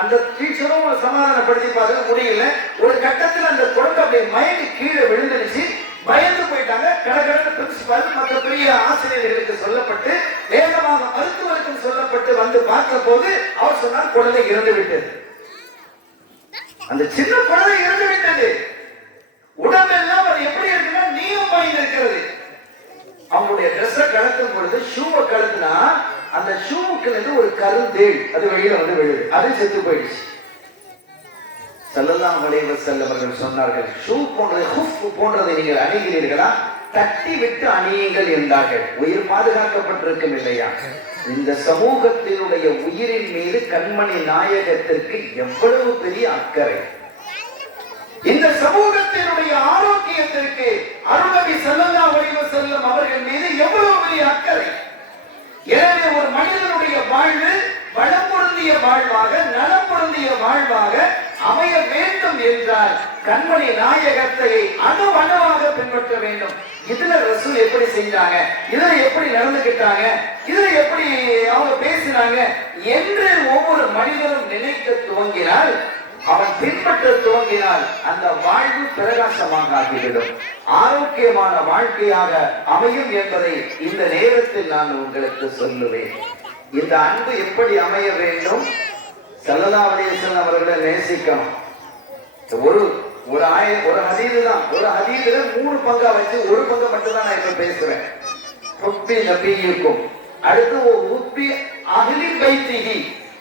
அந்த டீச்சரும் சமாதானப்படுத்தி பார்க்க முடியல. ஒரு கட்டத்தில் அந்த குழந்தை அப்படியே மயங்கி கீழே விழுந்துடுச்சு. பயந்து போயிட்டாங்க. கடற்கடன்னு பிரின்சிபால் மற்ற பெரிய ஆசிரியர்களுக்கு சொல்லப்பட்டு வேகமாக மருத்துவருக்கும் சொல்லப்பட்டு வந்து பார்த்த போது அவர் சொன்னார், குழந்தை இறந்து விட்டது. அந்த சின்ன குழந்தை இறந்து விட்டது. உடம்பெல்லாம் அது எப்படி இருக்குன்னா நீயும் பாய்ந்து இருக்கிறது. அவங்களுடைய ட்ரெஸ்ஸை கலக்கும் பொழுது ஷூவை கலக்குனா அந்த ஷூவுக்கு இருந்து ஒரு கருந்தேள் அது வெளியில வந்து விழுது. அது செத்து போயிடுச்சு. ஸல்லல்லாஹு அலைஹி வஸல்லம் அவர்கள் சொன்னார்கள், ஷூ போன்றது ஹுஃப் போன்றதை நீங்கள் அணிகிறீர்களா, தட்டி விட்டு அணியுங்கள் என்றார்கள். உயிர் பாதுகாக்கப்பட்டிருக்கும் இல்லையா? இந்த சமூகத்தினுடைய உயிரின் மீது கண்மணி நாயகத்திற்கு எவ்வளவு பெரிய அக்கறை! இந்த சமூகத்தினுடைய ஆரோக்கியத்திற்கு அருள்நபி ஸல்லல்லாஹு அலைஹி வஸல்லம் அவர்கள் மீது எவ்வளவு பெரிய அக்கறை! எனவே ஒரு மனிதனுடைய வாழ்வு வளம் பொருந்திய வாழ்வாக நலம் பொருந்திய வாழ்வாக அமைய வேண்டும் என்றால் கண்மணி நாயகத்தை அணுவாக பின்பற்ற வேண்டும். இதுல ரசூல் எப்படி செஞ்சாங்க, இதுல எப்படி நடந்துகிட்டாங்க, இதுல எப்படி அவங்க பேசினாங்க என்று ஒவ்வொரு மனிதனும் நினைக்க துவங்கினால், அவன் பின்பற்ற துவங்கினால் அந்த வாழ்வு பிரகாசமாக ஆகிவிடும், ஆரோக்கியமான வாழ்க்கையாக அமையும் என்பதை இந்த நேரத்தில் நான் உங்களுக்கு சொல்லுவேன். இந்த அன்பு எப்படி அமைய வேண்டும்? ஸல்லல்லாஹு அலைஹி வஸல்லம் அவர்களை நேசிக்கணும். ஒரு ஹதீஸ் தான், ஒரு ஹதீஸ்ல 3 பங்கா வச்சு ஒரு பங்கை மட்டும் தான் நான் இப்ப பேசுறேன். ஹுப்பி நபியிக்கும், அடுத்து ஹுப்பி அஹ்லி பைத்திஹி,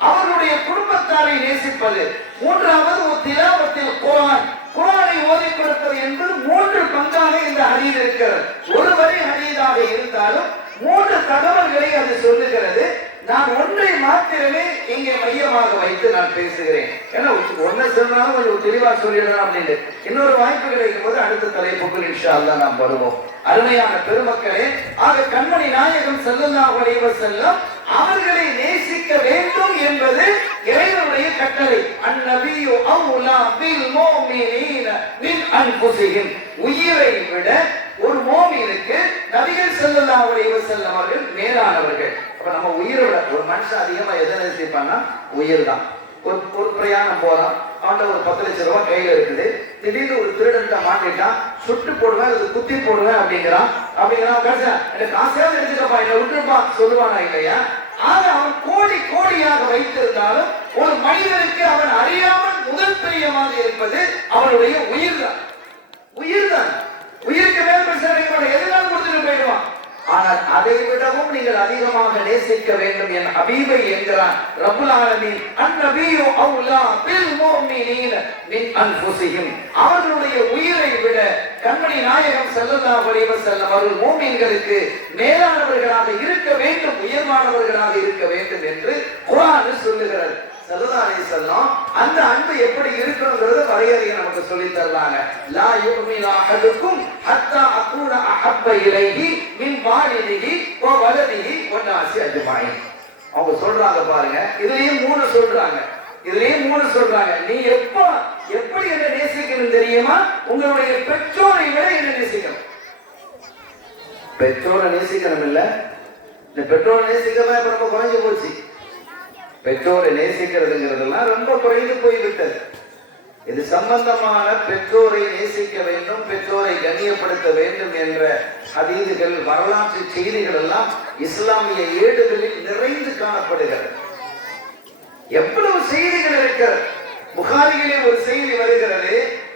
அவருடைய குடும்பத்தாரை நேசிப்பது, மூன்றாவது திலாவத்தில் குர்ஆன், குர்ஆனை ஓதிக் கொடுப்பது என்று 3 பங்காக இந்த ஹதீஸ் இருக்கிறது. ஒரு வரி ஹதீஸாக இருந்தாலும் 3 தகவல்களை அது சொல்லுகிறது. நான் ஒன்றை மாத்திரமே இங்கே மையமாக வைத்து நான் பேசுகிறேன். ஏன்னா ஒன்ன சொன்னாலும் கொஞ்சம் தெளிவா சொல்லிடலாம் அப்படின்னு. இன்னொரு வாய்ப்பு கிடைக்கும் போது அடுத்த தலைப்புகள் இன்ஷா அல்லாஹ் நாம் வருவோம். அருமையான பெருமக்களே, ஆக கண்மணி நாயகம் ஸல்லல்லாஹு அலைஹி வஸல்லம் அவர்களை நேசிக்க வேண்டும் என்பது இறைவனுடைய கட்டளை. அந்நபியு அவுலா பில் முஃமினீன மின் அன்ஃபுஸிஹிம், உயிரை விட ஒரு மோமினுக்கு நபிகள் ஸல்லல்லாஹு அலைஹி வஸல்லம் அவர்கள் மேலானவர்கள். அப்ப நம்ம உயிரை விட ஒரு மனுஷன் அதிகமா எதை நேசிப்பான்னா உயிர் தான். ஒரு பிரயாணம் போறான், அவன்கிட்ட ஒரு 10 லட்சம் ரூபாய் கையில இருக்குது. திடீர்னு ஒரு திருடன்ட்ட மாட்டிட்டான், சுட்டு போடுவேன் அது குத்தி போடுவேன் அப்படிங்கிறான். எனக்கு காசாவது எடுத்துக்கப்பா, என்ன விட்டுருப்பா சொல்லுவானா இல்லையா? ஆக அவன் கோடி கோடியாக வைத்திருந்தாலும் ஒரு மனிதனுக்கு அவன் அறியாமல் முதல் பிரியமாக இருப்பது அவனுடைய உயிர் தான். உயிர் தான். உயிருக்கு மேல் எதுனாலும் கொடுத்துட்டு போயிடுவான். ஆனால் அதை விடவும் நீங்கள் அதிகமாக நேசிக்க வேண்டும் என் ஹபீபை என்கிறான் ரப்புல் ஆலமீன். அந்நபியு அவுலா பில் முஃமினீன மின் அன்ஃபுஸிஹிம், அவர்களுடைய உயிரை விட கண்மணி நாயகம் ஸல்லல்லாஹு அலைஹி வஸல்லம் அவர்கள் முஃமின்களுக்கு மேலானவர்களாக இருக்க வேண்டும், உயர்வானவர்களாக இருக்க வேண்டும் என்று குர்ஆன் சொல்லுகிறது. ஸல்லல்லாஹு அலைஹி வஸல்லம் அந்த அன்பு எப்படி இருக்கணும்ங்கறத வரையறையை நமக்கு சொல்லி தருவாங்க. லா யுமினு அஹதுக்கும் ஹத்தா அகூன அஹப்ப இலைஹி மின் வாலிதிஹி வ வலதிஹி வ நாஸி அஜ்மாயின். அவங்க சொல்றாங்க பாருங்க, இதுலயும் 3 சொல்றாங்க. நீ எப்படி என்ன நேசிக்கணும் தெரியுமா? உங்களுடைய பெற்றோரை விட என்ன நேசிக்கணும். பெற்றோரை நேசிக்கணும் இல்ல, இந்த பெற்றோரை நேசிக்கிறதா இப்ப ரொம்ப குறைஞ்சு போச்சு. பெற்றோரை நேசிக்கிறதுங்கிறதெல்லாம் ரொம்ப குறைந்து போய்விட்டது. இது சம்பந்தமான பெற்றோரை நேசிக்க வேண்டும், பெற்றோரை கண்ணியப்படுத்த வேண்டும் என்ற ஹதீதுகள், வரலாற்று செய்திகள் எல்லாம் இஸ்லாமிய ஏடுகளில் நிறைந்து காணப்படுகிறது. எவ்வளவு செய்திகள் இருக்கிறது. புகாரியிலே ஒரு செய்தி வருகிறது.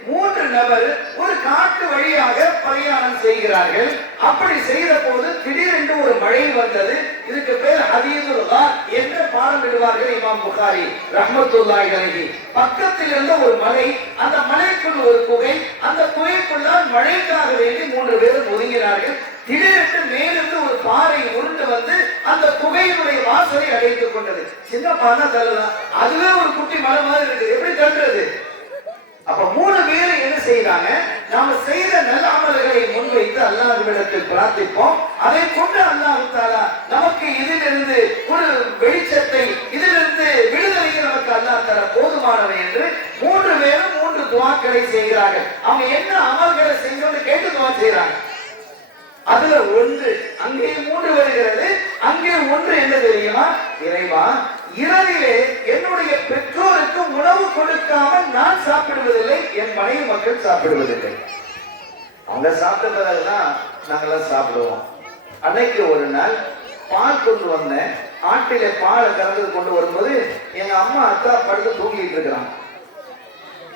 3 நபர் ஒரு காட்டு வழியாக பிரயாணம் செய்கிறார்கள். அப்படி செய்த போது திடீரென்று ஒரு மழை வந்தது. இதுக்கு பேர் ஹதீதுல் கார் என்று பாடமிடுவார்கள் இமாம் புகாரி ரஹ்மத்துல்லாஹி அலைஹி. பக்கத்தில் இருந்த ஒரு மலை, அந்த மலைக்குள் ஒரு குகை, அந்த குகைக்குள்ளால் மழைக்காக வேண்டி 3 பேரும் ஒதுங்கினார்கள். திடீரென்று மேலிருந்து ஒரு பாறை உருண்டு வந்து அந்த குகையினுடைய வாசலை அடைத்துக் கொண்டது. சின்ன பானை தள்ளலாம், அதுவே ஒரு குட்டி மலை மாதிரி இருக்குது, எப்படி தள்ளுறது? அப்ப 3 பேரும் என்ன செய்யறாங்க, நாம செய்த நல்ல அமல்களை முன்வைத்து அல்லாஹ்விடத்தில் பிரார்த்திப்போம். அதை கொண்டு அல்லாஹ் தஆலா நமக்கு இதிலிருந்து ஒரு வெளிச்சத்தை, இதிலிருந்து விடுதலையை நமக்கு அல்லாஹ் தர போதுமானவை என்று 3 பேரும் 3 துஆக்களை செய்கிறார்கள். அவங்க என்ன அமல்களை செஞ்சோன்னு கேட்டு துஆ செய்யறாங்க. அதுல ஒன்று, அங்கே 3 வருகிறது, அங்கே ஒன்று என்ன தெரியுமா? இறைவா, இரவிலே என்னுடைய பெற்றோருக்கு உணவு கொடுக்காமல் நான் சாப்பிடுவதில்லை, என் மனைவி மக்கள் சாப்பிடுவதில்லை. அவங்க சாப்பிட்ட பிறகுதான் நாங்கெல்லாம் சாப்பிடுவோம். அன்னைக்கு ஒரு நாள் பால் கொண்டு வந்தேன். ஆட்டிலே பாலை கறந்து கொண்டு வரும்போது எங்க அம்மா அத்தா படுத்து தூங்கிட்டு இருக்கிறாங்க.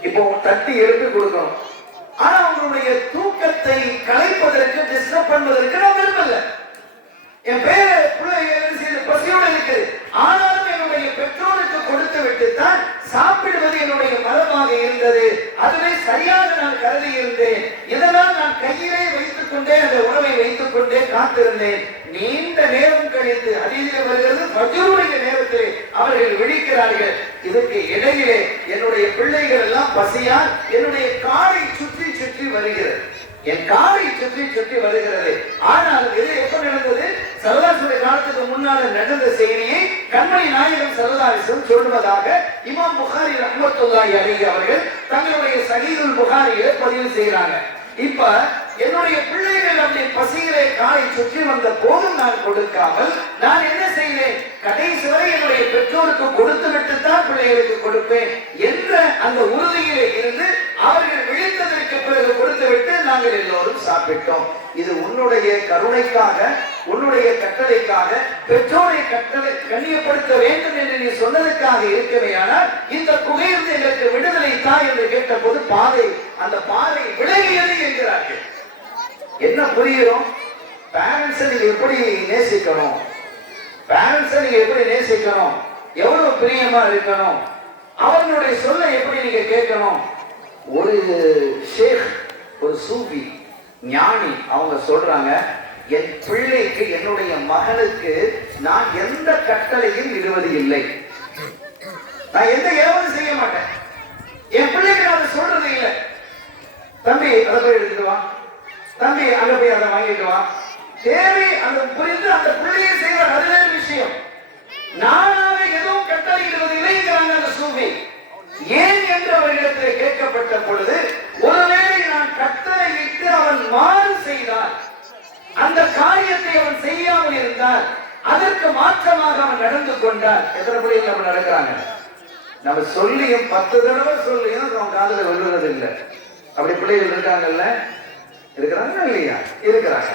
இப்போ தட்டி எழுப்பி கொடுக்கணும். ஆனா அவங்களுடைய தூக்கத்தை கலைப்பதற்கு, டிஸ்டர்ப் பண்ணுவதற்கு நான் விரும்பல. என் பேர பசியோட இருக்கு. ஆனாலும் என்னுடைய பெற்றோருக்கு கொடுத்து விட்டு தான் சாப்பிடுவது என்னுடைய மரமாக இருந்தது. அதுவே சரியாக நான் கருதி இருந்தேன். இதனால் நான் கையிலே வைத்துக் கொண்டே அந்த உணவை வைத்துக் கொண்டே காத்திருந்தேன். நீண்ட நேரம் கழித்து அதிலே வருகிறது, ஃபஜ்ருடைய நேரத்தில் அவர்கள் விழிக்கிறார்கள். இதற்கு இடையிலே என்னுடைய பிள்ளைகள் எல்லாம் பசியால் என்னுடைய காலை சுற்றி சுற்றி வருகிறது. என் காலை சுற்றி சுற்றி வருகிறது. ஆனால் இது எப்ப நடந்தது? ஸல்லல்லாஹு காலத்துக்கு முன்னால நடந்த செய்தியை கண்மணி நாயகம் ஸல்லல்லாஹு அலைஹி வஸல்லம் சொல்வதாக இமாம் புகாரி ரஹ்மத்துல்லாஹி அலைஹி அவர்கள் தங்களுடைய ஸஹீஹுல் புகாரியில பதிவு செய்கிறாங்க. இப்ப என்னுடைய பிள்ளைகள் அப்படி பசியிலே காலை சுற்றி வந்த போதும் நான் கொடுக்காமல் நான் என்ன செய்தேன்? கடைசி வரை என்னுடைய பெற்றோருக்கு கொடுத்து விட்டுத்தான் பிள்ளைகளுக்கு கொடுப்பேன் என்ற அந்த உறுதியிலே இருந்து அவர்கள் விழித்ததற்கு பிறகு கொடுத்து விட்டு நாங்கள் எல்லோரும் சாப்பிட்டோம். இது உன்னுடைய கருணைக்காக, உன்னுடைய கட்டளைக்காக, பெற்றோரை கட்டளை கண்ணியப்படுத்த வேண்டும் என்று நீ சொன்னதுக்காக இருக்கவே. ஆனால் இந்த குகையிலிருந்து எங்களுக்கு விடுதலை தான் என்று கேட்ட போது அந்த பாதை விலகியது என்கிறார்கள். என்ன புரியும்? பேரண்ட்ஸை நீங்க எப்படி நேசிக்கணும், பேரண்ட்ஸை நீங்க எப்படி நேசிக்கணும், எவ்வளவு பிரியமா இருக்கணும், அவர்களுடைய சொல்ல எப்படி நீங்க கேட்கணும். ஒரு ஷேக், ஒரு சூஃபி ஞானி, அவங்க சொல்றாங்க, என் பிள்ளைக்கு, என்னுடைய மகனுக்கு நான் எந்த கட்டளையும் இடுவது இல்லை, நான் எந்த ஏவலும் செய்ய மாட்டேன். என் பிள்ளைக்கு நான் சொல்றது இல்லை, தம்பி அதை போய் எடுத்துட்டு வா, தம்பி அங்க போய் அதை வாங்கிட்டு வா, தேவை அந்த புரிந்து அந்த பிள்ளையை செய்வார், அது வேறு விஷயம். நானாக எதுவும் கட்டளையிடுவது இல்லைங்கிறாங்க அந்த சூஃபி. ஏன் என்று அவர்களிடத்தில் கேட்கப்பட்ட பொழுது, ஒருவேளை நான் கட்டளையிட்டு அவன் மாறு செய்தால், அந்த காரியத்தை அவன் செய்யாமல் இருந்தால், அதற்கு மாற்றமாக அவன் நடந்து கொண்டால், எத்தனை பிள்ளைகள் நம்ம நடக்கிறாங்க, நம்ம சொல்லியும் 10 தடவை சொல்லியும் அவன் காதுல விழுறது இல்லை. அப்படி பிள்ளைகள் இருக்காங்கல்ல, இருக்கிறாங்க இல்லையா? இருக்கிறாங்க.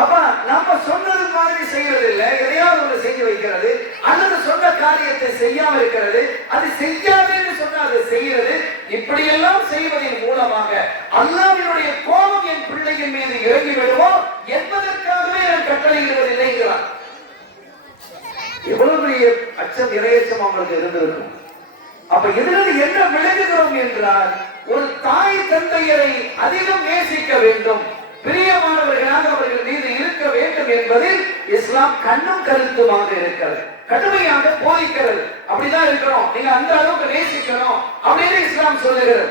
அப்ப நம்ம சொன்னது மாதிரி செய்யறது இல்லை, எதையாவது ஒன்று செஞ்சு வைக்கிறது, அல்லது சொன்ன காரியத்தை செய்யாம இருக்கிறது, அது செய்யாதுன்னு சொன்னா அதை செய்யறது, இப்படியெல்லாம் செய்வதன் மூலமாக அல்லாஹ்வினுடைய கோபம் என் பிள்ளையின் மீது இறங்கி விடுவோம் என்பதற்காகவே நான் கட்டளையிடுவதில்லைங்கிறார். எவ்வளவு பெரிய அச்சம், இரையச்சம் அவங்களுக்கு இருந்திருக்கும். அப்ப இதிலிருந்து என்ன விளங்குகிறோம் என்றால், ஒரு தாய் தந்தையரை அதிகம் நேசிக்க வேண்டும், பிரியமானவர்களாக அவர்கள் மீது இருக்க வேண்டும் என்பதில் இஸ்லாம் கண்ணும் கருத்துமாக இருக்கிறது, கடுமையாக போதிக்கிறது. அப்படிதான் இருக்கிறோம், நீங்க அந்த அளவுக்கு நேசிக்கணும் அப்படின்னு இஸ்லாம் சொல்லுகிறது.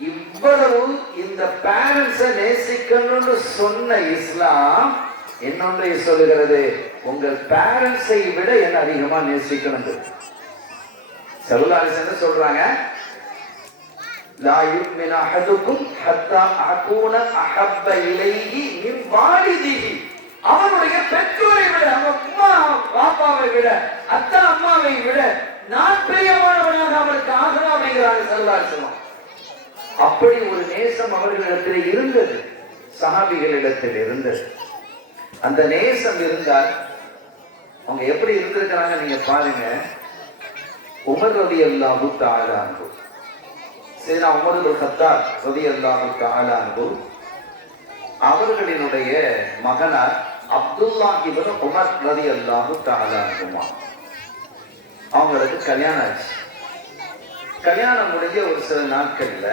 இவ்வளவு இந்த பேரண்ட்ஸை நேசிக்கணும்னு சொன்ன இஸ்லாம் இன்னொன்றை சொல்லுகிறது, உங்கள் பேரண்ட்ஸை விட என்ன அதிகமா நேசிக்கணும். ஸல்லல்லாஹு அலைஹி வஸல்லம் சொல்றாங்க, லா யுமினு அஹதுக்கும் ஹத்தா அகூன அஹப்ப இலைஹி மின் வாலிதிஹி. அவனுடைய பெற்றோரை விட, அம்மா பாப்பாவை விட, அத்தா அம்மாவை விட நான் பிரியமானவனாக அவருக்கு ஆகணும் அப்படிங்கிறாங்க ஸல்லல்லாஹு அலைஹி வஸல்லம். அப்படி ஒரு நேசம் அவர்களிடத்தில் இருந்தது, சஹாபிகளிடத்தில் இருந்தது. அந்த நேசம் இருந்தால் அவங்க எப்படி இருந்திருக்கிறாங்க நீங்க பாருங்க. உமர் ரலியல்லாஹு தஆலா அன்ஹு, சையதுனா உமர் இப்னு கத்தாப் ரலியல்லாஹு தஆலா அன்ஹு அவர்களினுடைய மகனார் அப்துல்லாஹ் இப்னு உமர் ரலியல்லாஹு தஆலா அன்ஹுமா, அவங்களுக்கு கல்யாணம் ஆச்சு. கல்யாணம் முடிஞ்ச ஒரு சில நாட்கள்ல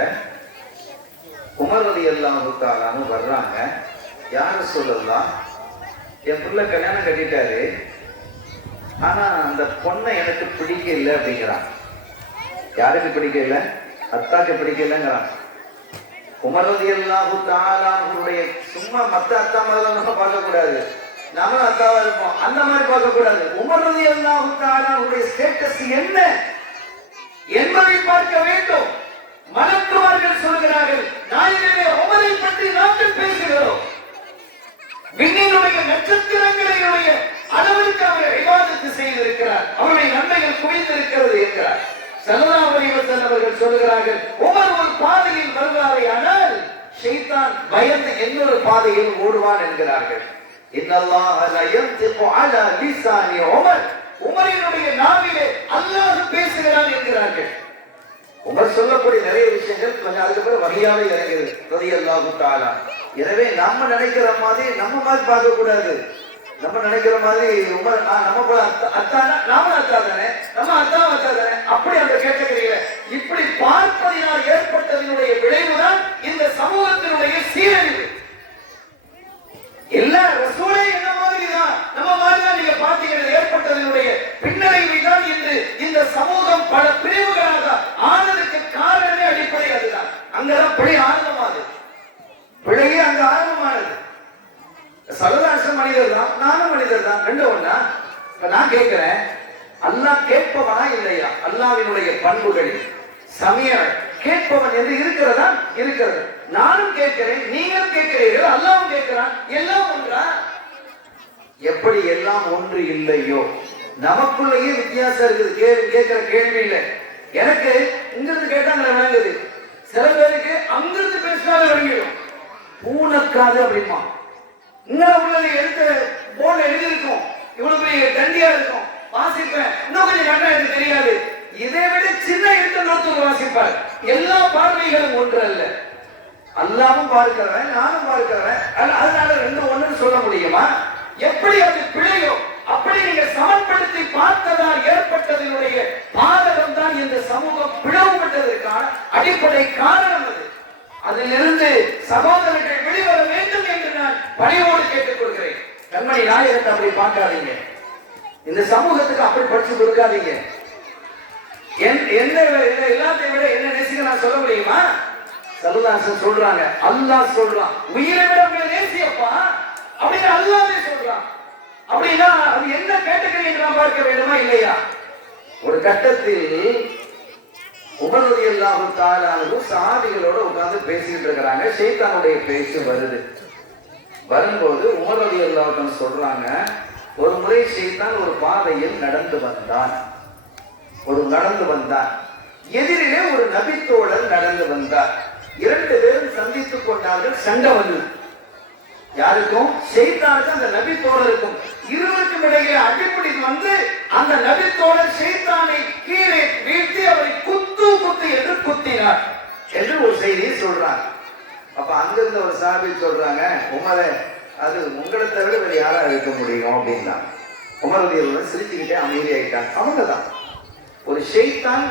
உமர் ரலியல்லாஹு தஆலா அன்ஹு வர்றாங்க. யாரு சொல்லலாம், என் புள்ள கல்யாணம் கட்டிட்டாரு, ஆனா அந்த பொண்ணை எனக்கு பிடிக்கல அப்படிங்கிறான். யாருக்கு பிடிக்கல? அத்தாக்கு பிடிக்கலங்கிறான். உமர் ரலியல்லாஹு தஆலா அன்ஹுடைய சும்மா மத்த அத்தா மாதிரி நம்ம பார்க்க கூடாது, நம்ம அத்தாவா இருப்போம், அந்த மாதிரி பார்க்க கூடாது. உமர் ரலியல்லாஹு தஆலா அன்ஹுடைய ஸ்டேட்டஸ் என்ன என்பதை பார்க்க வேண்டும். மலக்குமார்கள் சொல்கிறார்கள், நாயகமே உமரை பற்றி நாங்கள் பேசுகிறோம், விண்ணினுடைய நட்சத்திரங்களுடைய அளவிற்கு அவர் இபாதத்து செய்திருக்கிறார், அவருடைய நன்மைகள் குவிந்திருக்கிறது என்கிறார். ஸல்லல்லாஹு அலைஹி வஸல்லம் அவர்கள் சொல்கிறார்கள், உமர் ஒரு பாதையில் வருவாரே ஆனால் ஷைத்தான் பயந்து இன்னொரு பாதையில் ஓடுவான் என்கிறார்கள். இன்னல்லாஹ லா யன்திகு அலா லிசானி உமர், உமரினுடைய நாவிலே அல்லாஹ் பேசுகிறான் என்கிறார்கள். உமர் சொல்லக்கூடிய நிறைய விஷயங்கள் கொஞ்சம் அதுக்கப்புறம் வகையாவே இறங்குது ரலியல்லாஹு தஆலா. எனவே நம்ம நினைக்கிற மாதிரி நம்ம மாதிரி பார்க்க கூடாது. நம்ம நினைக்கிற மாதிரி உமர் நம்ம போல அத்தானா நாம அத்தா தானே, நம்ம அத்தா அத்தா தானே, அப்படி அந்த கேட்டகரியில இப்படி பார்ப்பதினால் ஏற்பட்டதனுடைய விளைவுதான் இந்த சமூகத்தினுடைய சீரழிவு. எல்லா ரசூலே என்ன மாதிரி தான் நம்ம மாதிரி தான் நீங்க பாத்தீங்கன்னா ஏற்பட்டதனுடைய பின்னடைவை தான் இன்று இந்த சமூகம் பல பிரிவுகளாக ஆனதுக்கு காரணமே அடிப்படை அதுதான். அங்கதான் பிழை ஆரம்பமானது, பிழையே அங்க ஆரம்பமானது. சல்லல்லாஹு மனிதர் தான், நானும் மனிதர் தான், ரெண்டு ஒண்ணா? இப்ப நான் கேட்கிறேன், அல்லாஹ் கேட்பவனா இல்லையா? அல்லாஹ்வினுடைய பண்புகள் சமய கேட்பவன் என்று இருக்கிறதா? இருக்கிறது. நானும் கேட்கிறேன், நீங்களும் கேட்கிறீர்கள், அல்லாஹ்வும் கேட்கிறான், எல்லாம் ஒன்றா? எப்படி எல்லாம் ஒன்று இல்லையோ நமக்குள்ளேயே வித்தியாசம் இருக்குது. கேட்கிற கேள்வி இல்லை. எனக்கு இங்கிருந்து கேட்டாங்க விளங்குது, சில பேருக்கு அங்கிருந்து பேசினாலும் விளங்கிடும். பூனக்காது அப்படிமா இங்க உள்ளதை எடுத்து போர்டு எழுதியிருக்கும், இவ்வளவு பெரிய தண்டியா இருக்கும், வாசிப்பேன், இன்னும் கொஞ்சம் கண்டா எனக்கு தெரியாது, இதை விட சின்ன எழுத்து நோத்து வாசிப்பார். எல்லா பார்வைகளும் ஒன்று அல்ல. அல்லாவும் பார்க்கிறவன், நானும் பார்க்கிறவன், அதனால ரெண்டு ஒண்ணுன்னு சொல்ல முடியுமா? எப்படி அது பிழையோ அப்படி நீங்க சமன்படுத்தி பார்த்ததால் ஏற்பட்டதனுடைய பாதகம் தான் இந்த சமூகம் பிளவுபட்டதற்கான அடிப்படை காரணம். அது அதிலிருந்து சகோதரர்கள் வெளிவர வேண்டும் என்று நான் பணியோடு கேட்டுக் கொள்கிறேன். கண்மணி நாயகத்தை அப்படி பார்க்காதீங்க, இந்த சமூகத்துக்கு அப்படி படிச்சு கொடுக்காதீங்க. எல்லாத்தையும் விட என்ன நேசிக்க நான் சொல்ல முடியுமா? ஸல்லல்லாஹு சொல்றாங்க, அல்லாஹ் சொல்றான், உயிரை விட உங்களை நேசியப்பா அப்படின்னு அல்லாஹ்வே சொல்றான். அப்படின்னா அது என்ன கேட்டகரி என்று நாம் பார்க்க வேண்டுமா இல்லையா? ஒரு கட்டத்தில் உமர் ரலியல்லாஹு தஆலா அன்ஹு சஹாபிகளோட உட்கார்ந்து பேசிட்டு இருக்கிறாங்க. ஷைத்தானுடைய பேச்சு வருது. வரும்போது உமர் ரலியல்லாஹு அன்ஹு சொல்றாங்க, ஒரு முறை ஷைத்தான் ஒரு பாதையில் நடந்து வந்தான். எதிரிலே ஒரு நபித்தோழர் நடந்து வந்தார். இரண்டு பேரும் சந்தித்துக் கொண்டார்கள். சண்டை வந்தது. யாருக்கும்? ஷைத்தானுக்கும் அந்த நபித்தோழருக்கும். இருவருக்கும் இடையே அடிப்படை வந்து அந்த நபித்தோழர் ஷைத்தானை கீழே வீழ்த்தி அவரை குத்து என்று குத்தினார் என்று ஒரு செய்தியை சொல்றாங்க. அப்ப அங்கிருந்த ஒரு சாபி சொல்றாங்க, உமரே அது உங்களை தவிர வேறு யாரா இருக்க முடியும் அப்படின்னா. உமர் ரலியல்லாஹு சிரிச்சுக்கிட்டே அமைதியாயிட்டாங்க. அவங்கதான் ஒரு ஷைத்தான்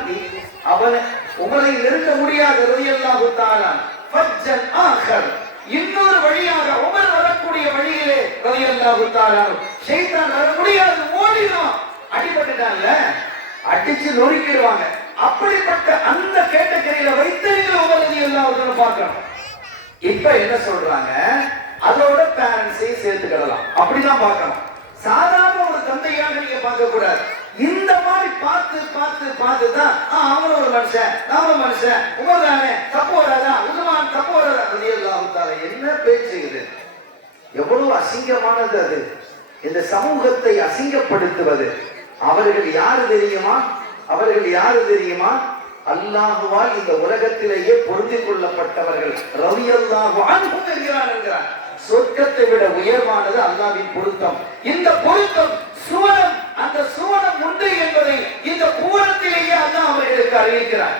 அவனை உமரை நெருங்க முடியாது. ரலியல்லாஹு தஆலா ஃபஜ்ஜன் ஆகர், இன்னொரு வழியாக உமர் வரக்கூடிய வழியிலே ரலியல்லாஹு தஆலா ஷைத்தான் வர முடியாது, ஓடிடும். அடிபட்டுட்டான்ல, அடிச்சு நொறுக்கிடுவாங்க. அப்படிப்பட்ட அந்த கேட்டகரியில வைத்து உமர் ரலியல்லாஹு தஆலா பார்க்கணும். இப்ப என்ன சொல்றாங்க, அதோட பேரண்ட்ஸையும் சேர்த்துக்கலாம், அப்படிதான் பார்க்கணும். சாதாரண ஒரு தந்தையாக நீங்க பார்க்க கூடாது. இந்த மாதிரி பார்த்து பார்த்து பார்த்து தான் அவனும் ஒரு மனுஷன், நானும் மனுஷன், உமர்தானே தப்பு வராதா, உதுமான் தப்பு வராதா, ரலியல்லாஹு என்ன பேச்சு இது? எவ்வளவு அசிங்கமானது அது! இந்த சமூகத்தை அசிங்கப்படுத்துவது. அவர்கள் யாரு தெரியுமா? அவர்கள் யாரு தெரியுமா? அல்லாஹுவால் இந்த உலகத்திலேயே பொருந்திக் கொள்ளப்பட்டவர்கள். ரலியல்லாஹு அன்ஹு என்கிறார். சொர்க்கத்தை விட உயர்வானது அல்லாஹ்வின் பொருத்தம். இந்த பொருத்தம் சுவனம், அந்த சுவனம் உண்டு என்பதை இந்த பூரணத்திலேயே அல்லாஹ் அவர்களுக்கு அறிவிக்கிறார்.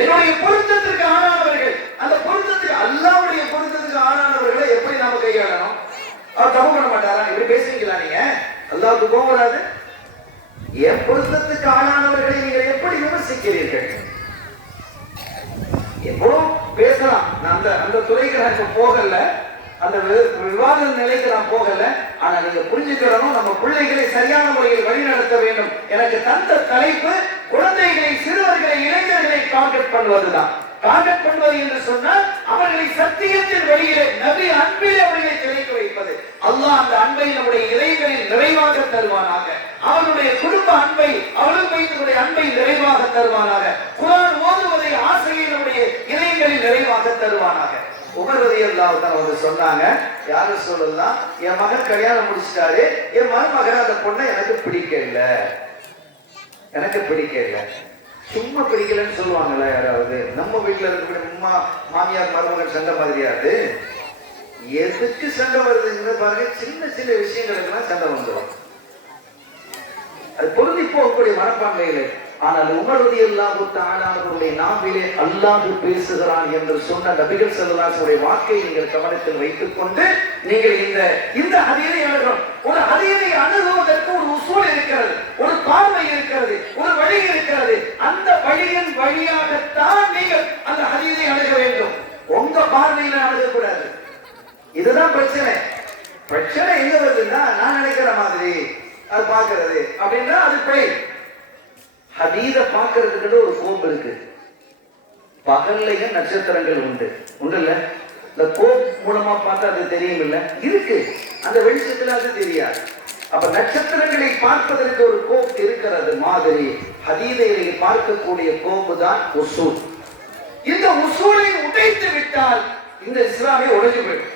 என்னுடைய பொருத்தத்திற்கு ஆளானவர்கள், அந்த பொருத்தத்துக்கு அல்லாஹ்வுடைய பொருத்தத்துக்கு ஆளானவர்களை எப்படி நாம கையாளணும்? அவர் தப்பு பண்ண மாட்டாரா? இப்படி பேசுறீங்களா நீங்க? அல்லாஹ்வுக்கு கோபம் வராது? என் பொருத்தத்துக்கு ஆளானவர்களை நீங்கள் எப்படி விமர்சிக்கிறீர்கள்? எவ்வளவு பேசலாம். நான் அந்த துறைக்கு நான் போகல, அந்த விவாத நிலைக்கு நான் போகல. ஆனா நீங்க புரிஞ்சுக்கிறோம், நம்ம பிள்ளைகளை சரியான முறையில் வழிநடத்த வேண்டும். எனக்கு தந்த தலைப்பு குழந்தைகளை, சிறுவர்களை, இளைஞர்களை டார்கெட் பண்ணுவதுதான். டார்கெட் பண்ணுவது என்று சொன்னால் அவர்களை சத்தியத்தின் வழியிலே, நபி அன்பிலே அவர்களை கிடைக்க வைப்பது. அல்லாஹ் அந்த அன்பை நம்முடைய இளைஞரில் நிறைவாக தருவானாக. அவருடைய குடும்ப அன்பை, அவர்களுடைய அன்பை நிறைவாக தருவானாக. குர்ஆன் ஓதுவதை ஆசையை நம்முடைய இளைஞரில் நிறைவாக தருவானாக. உமர் ரலியல்லாஹு தஆலா வந்து சொன்னாங்க, யார சொல்லலாம், என் மகன் கல்யாணம் முடிச்சிட்டாரு, என் மருமகன் அந்த பொண்ணை எனக்கு பிடிக்கல, எனக்கு பிடிக்கல. சும்மா பிடிக்கலன்னு சொல்லுவாங்களா யாராவது? நம்ம வீட்டுல இருக்க மாமியார் மருமகன் சண்டை மாதிரியாது. எதுக்கு சண்டை வருதுன்னு பாருங்க. சின்ன சின்ன விஷயங்களுக்கெல்லாம் சண்டை வந்துடும். அது பொருந்தி போகக்கூடிய மனப்பான்மையிலே. ஆனால் உமர் ரலியல்லாஹு தஆலா அவர்களுடைய நாவிலே அல்லாஹ் பேசுகிறான் என்று சொன்ன நபிகள் ஸல்லல்லாஹு அலைஹி வஸல்லம் வாக்கை நீங்கள் கவனத்தில் வைத்துக் கொண்டு நீங்கள் இந்த ஹதீஸை அணுகணும். ஒரு ஹதீஸை அணுகுவதற்கு ஒரு உசூல் இருக்கிறது, ஒரு பார்வை இருக்கிறது, ஒரு வழி இருக்கிறது. அந்த வழியின் வழியாகத்தான் நீங்கள் அந்த ஹதீஸை அணுக வேண்டும். உங்க பார்வையில அணுகக்கூடாது. இதுதான் பிரச்சனை. பிரச்சனை எங்க வருதுன்னா, நான் நினைக்கிற மாதிரி அது பார்க்கிறது அப்படின்னா அது பிழை. ஹதீஸ பார்க்கிறதுக்கு ஒரு கோப் இருக்கு. பகல்லையும் நட்சத்திரங்கள் உண்டு, உண்டுல்ல? இந்த கோப் மூலமா பார்த்தா அது தெரியும் இல்ல? இருக்கு. அந்த வெளிச்சத்துல அது தெரியாது. அப்ப நட்சத்திரங்களை பார்ப்பதற்கு ஒரு கோப் இருக்கிறது மாதிரி ஹதீஸை பார்க்கக்கூடிய கோப்பு தான் உசூல். இந்த உசூலை உடைத்து விட்டால் இந்த இஸ்லாமே உடைஞ்சு போயிடும்.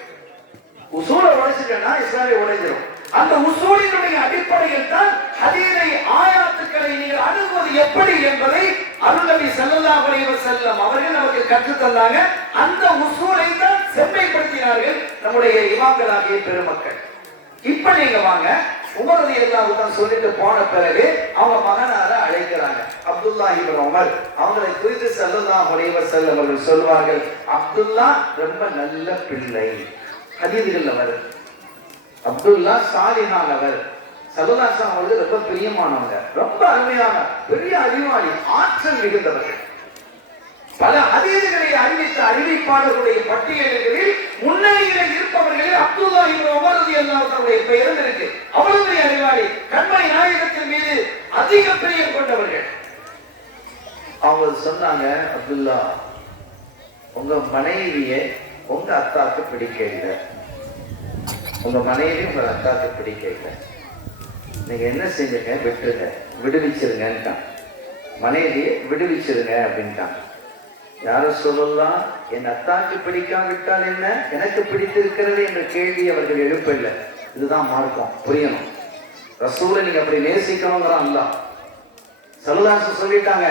உசூலை உடைச்சிட்டா இஸ்லாமே உடைஞ்சிடும். அந்த உசூலினுடைய அடிப்படையில் தான் ஹதீஸை, ஆயாத்துக்களை நீங்கள் அணுகுவது எப்படி என்பதை அருள்நபி ஸல்லல்லாஹு அலைஹி வஸல்லம் அவர்கள் நமக்கு கற்றுத் தந்தாங்க. அந்த உசூலை தான் செம்மைப்படுத்தினார்கள் நம்முடைய இமாம்களாகிய பெருமக்கள். இப்ப நீங்க வாங்க, உமர் ரலியல்லாஹு தஆலா சொல்லிட்டு போன பிறகு அவங்க மகனார அழைக்கிறாங்க, அப்துல்லா இப்னு உமர். அவங்களை குறித்து ஸல்லல்லாஹு அலைஹி வஸல்லம் அவர்கள் சொல்வார்கள், அப்துல்லா ரொம்ப நல்ல பிள்ளை. ஹதீஸ்கள்ல வருது, அப்துல்லா சாலிஹானவர். ஸல்லல்லாஹு அலைஹி வஸல்லம் ரொம்ப பிரியமானவங்க, ரொம்ப அருமையான பெரிய அறிவாளி, ஆற்றல் மிகுந்தவர்கள். பல ஹதீஸ்களை அறிவித்த அறிவிப்பாளர்களுடைய பட்டியல்களில் முன்னணியில் இருப்பவர்களில் அப்துல்லா இப்னு உமர் ரலியல்லாஹு தஆலாவுடைய பெயரும் இருக்கு. அவ்வளவு பெரிய அறிவாளி, கண்மணி நாயகத்தின் மீது அதிக பிரியம் கொண்டவர்கள். அவங்க சொன்னாங்க, அப்துல்லா, உங்க மனைவியை உங்க அத்தாக்கு பிடிக்க இல்லை, உங்க மனைவி உங்க அத்தாக்கு பிடிக்க இல்லை, நீங்க என்ன செஞ்சுங்க, விட்டுருங்க, விடுவிச்சிருங்கன்ட்டான். மனைவியை விடுவிச்சிருங்க அப்படின்ட்டான். யார சொல்லலாம், என் அத்தாக்கு பிடிக்காவிட்டால் என்ன, எனக்கு பிடித்திருக்கிறது என்ற கேள்வி அவர்கள் எழுப்பவில்லை. இதுதான் மார்க்கம், புரியணும். ரசூலை நீங்க அப்படி நேசிக்கணுங்கிறான் அல்லாஹ். ஸல்லல்லாஹு அலைஹி சொல்லிட்டாங்க,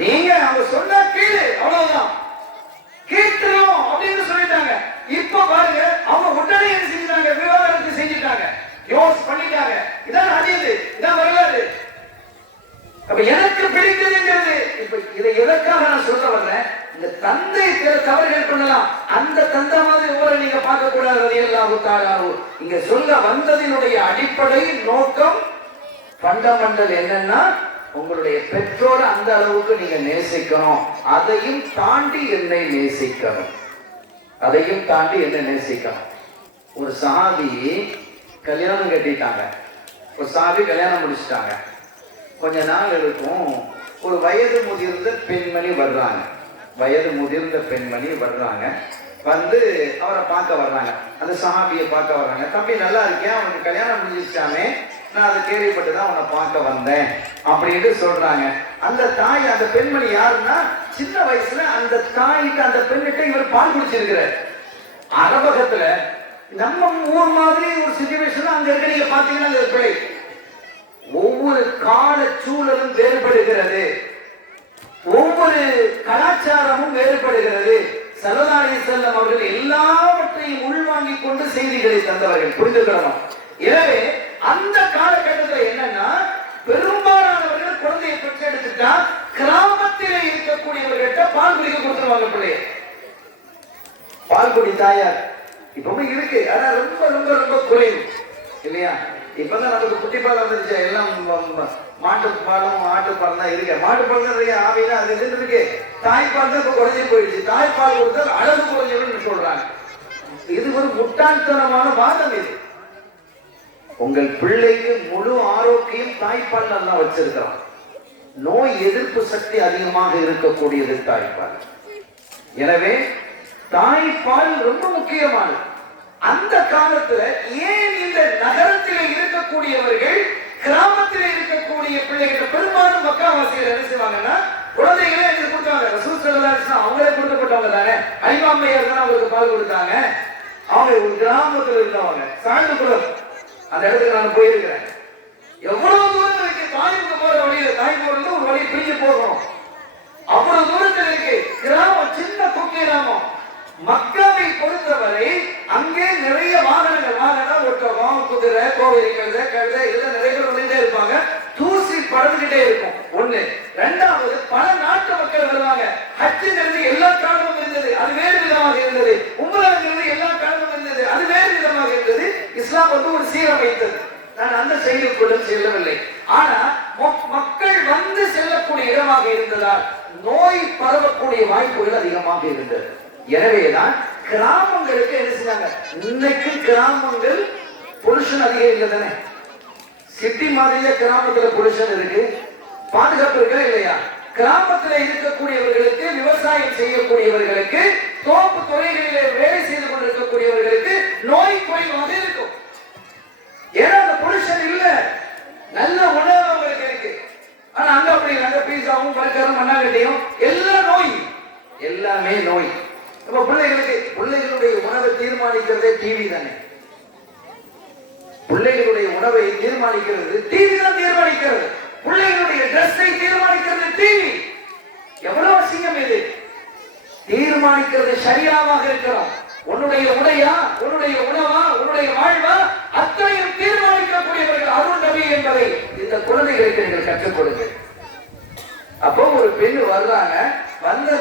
நீங்க அவங்க சொன்னா கேளு, அவ்வளவுதான், கேட்கிறோம் அப்படின்னு சொல்லிட்டாங்க. இப்ப பாருங்க, அவங்க உடனே என்ன செஞ்சாங்க, விவாதத்தை செஞ்சுட்டாங்க, யோஸ் பண்ணிட்டாங்க. இதான் ஹதீஸ், இதான் வரலாறு. அப்ப எனக்கு பிடிக்குதுங்கிறது, இப்ப இதை எதற்காக நான் சொல்ல வர்றேன், இந்த தந்தை சில தவறுகள் பண்ணலாம், அந்த தந்தை மாதிரி ஊரை நீங்க பார்க்க கூடாது. ரலியல்லாஹு தஆலா இங்க சொல்ல வந்ததினுடைய அடிப்படை நோக்கம், ஃபண்டமெண்டல் என்னன்னா, உங்களுடைய பெற்றோரை அந்த அளவுக்கு நீங்க நேசிக்கணும், அதையும் தாண்டி என்னை நேசிக்கணும், அதையும் தாண்டி என்ன நேசிக்கணும். ஒரு சஹாபி கல்யாணம் கட்டிட்டாங்க, ஒரு சஹாபி கல்யாணம் முடிச்சிட்டாங்க. கொஞ்ச நாள் இருக்கும், ஒரு வயது முதிர்ந்த பெண்மணி வர்றாங்க, வயது முதிர்ந்த பெண்மணி வர்றாங்க, வந்து அவரை பார்க்க வர்றாங்க, அந்த சஹாபியை பார்க்க வர்றாங்க. தம்பி நல்லா இருக்கேன், அவனுக்கு கல்யாணம் முடிஞ்சிச்சாமே, நான் அதை கேள்விப்பட்டு தான் உன்னை பார்க்க வந்தேன் அப்படின்னு சொல்றாங்க. அந்த தாய், அந்த பெண்மணி யாருன்னா, சின்ன வயசுல அந்த தாய்க்கு, அந்த பெண்ணிட்ட இவர் பால் குடிச்சிருக்கிறார். அரபகத்துல நம்ம ஊர் மாதிரி ஒரு சிச்சுவேஷன் அங்க இருக்க, நீங்க பாத்தீங்கன்னா அந்த பிள்ளை ஒவ்வொரு கால சூழலும் வேறுபடுகிறது, ஒவ்வொரு கலாச்சாரமும் வேறுபடுகிறது. ஸல்லல்லாஹு அலைஹி வஸல்லம் அவர்கள் எல்லாவற்றையும் உள்வாங்கிக் கொண்டு செய்திகளை தந்தவர்கள், புரிந்துக்கணும். எனவே அந்த காலகட்டத்தில் என்னன்னா, பெரும்பாலானவர்கள் குழந்தையை பெற்றெடுத்துட்டா கிராமத்திலே இருக்கக்கூடியவர்கிட்ட பால் குடிக்க கொடுத்துருவாங்க. பிள்ளைய பால் குடி தாயார் இப்பவும் இருக்கு, ஆனா ரொம்ப ரொம்ப ரொம்ப குறைவு இல்லையா? இப்பதான் நமக்கு குட்டிப்பால் வந்துருச்சு, எல்லாம் மாட்டுப்பாலும் ஆட்டுப்பால் தான் இருக்கு. மாட்டுப்பால் தான் இருக்கு, ஆவினா அது இருக்கு. தாய்ப்பால் தான் இப்ப குறைஞ்சி போயிடுச்சு. தாய்ப்பால் கொடுத்தால் அழகு குறைஞ்சவன்னு சொல்றாங்க. இது ஒரு முட்டாள்தனமான வாதம். இது உங்கள் பிள்ளைக்கு முழு ஆரோக்கியம் தாய்ப்பால் நல்லா வச்சிருக்கிறோம். நோய் எதிர்ப்பு சக்தி அதிகமாக இருக்கக்கூடியது தாய்ப்பால். எனவே தாய்ப்பால் ரொம்ப முக்கியமானது. அந்த காலத்துல ஏன் இந்த நகரத்திலே இருக்கக்கூடியவர்கள் கிராமத்திலே இருக்கக்கூடிய பிள்ளைகள், பெரும்பாலும் மக்காவாசிகள் என்ன செய்வாங்கன்னா, குழந்தைகளே எனக்கு கொடுத்தாங்க. ரசூல் ஸல்லல்லாஹு அலைஹி வஸல்லம் அவங்களே கொடுக்கப்பட்டவங்க தானே. அலிமாமையார் தான் அவங்களுக்கு பால் கொடுத்தாங்க. அவங்க ஒரு கிராமத்தில் இருந்தவங்க, சாய்ந்தபுரம் அந்த இடத்துக்கு நான் போயிருக்கிறேன். எவ்வளவு தூரம் இருக்கு தாய்க்கு போற வழியில, தாய்க்கு ஒரு வழி பிரிஞ்சு போகணும், அவ்வளவு தூரத்தில் இருக்கு கிராமம், சின்ன குக்கி கிராமம். மக்காவை பொறுத்தவரை அங்கே நிறைய வாகனங்கள், ஒட்டகம், குதிரை, கோவில் கழுதை, இதெல்லாம் நிறைய பேர் வந்துட்டே இருப்பாங்க. தூசி பறந்துகிட்டே இருக்கும். ஒண்ணு. ரெண்டாவது, பல நாட்டு மக்கள் வருவாங்க. ஹஜ்ஜிலிருந்து எல்லா காலமும் இருந்தது, அது வேறு விதமாக இருந்தது. உம்ராவிலிருந்து எல்லா காலமும் இருந்தது, அது வேறு விதமாக இருந்தது. இஸ்லாம் வந்து ஒரு சீரமைத்தது. நான் அந்த செய்திக்குள்ளும் செல்லவில்லை. ஆனா மக்கள் வந்து செல்லக்கூடிய இடமாக இருந்ததால் நோய் பரவக்கூடிய வாய்ப்புகள் அதிகமாக இருந்தது. எனவேதான் கிராமங்களுக்கு என்ன செஞ்சாங்க, இன்னைக்கு கிராமங்கள் பொல்யூஷன் அதிகம் இல்லை தானே. சிட்டி மாதிரியே கிராமத்துல பொல்யூஷன் இருக்கு, பாதுகாப்பு இருக்கா இல்லையா? கிராமத்துல இருக்கக்கூடியவர்களுக்கு, விவசாயம் செய்யக்கூடியவர்களுக்கு, தோப்பு துறைகளிலே வேலை செய்து கொண்டிருக்கக்கூடியவர்களுக்கு நோய் குறைவாக இருக்கும். ஏன்னா அந்த பொல்யூஷன் இல்ல, நல்ல உணவு அவங்களுக்கு இருக்கு. ஆனா அங்க அப்படி நாங்க பீஸாவும் பர்கரும் மண்ணாங்கட்டியும் எல்லாம் நோய், எல்லாமே நோய். நம்ம பிள்ளைகளுடைய உணவை தீர்மானிக்கிறதே டிவி தானே. பிள்ளைகளுடைய உணவை தீர்மானிக்கிறது டிவி தான் தீர்மானிக்கிறது. பிள்ளைகளுடைய ட்ரெஸ்ஸை தீர்மானிக்கிறது டிவி. எவ்வளவு அசிங்கம் இது! தீர்மானிக்கிறது சரியாவாக இருக்கிறோம். உன்னுடைய உடையா, உன்னுடைய உணவா, உன்னுடைய வாழ்வா, அத்தனையும் தீர்மானிக்கக்கூடியவர்கள் அருள் நபி என்பதை இந்த குழந்தைகளுக்கு நீங்கள் கற்றுக் கொடுங்கள். அப்போ ஒரு பெண் வர்றாங்க, வந்து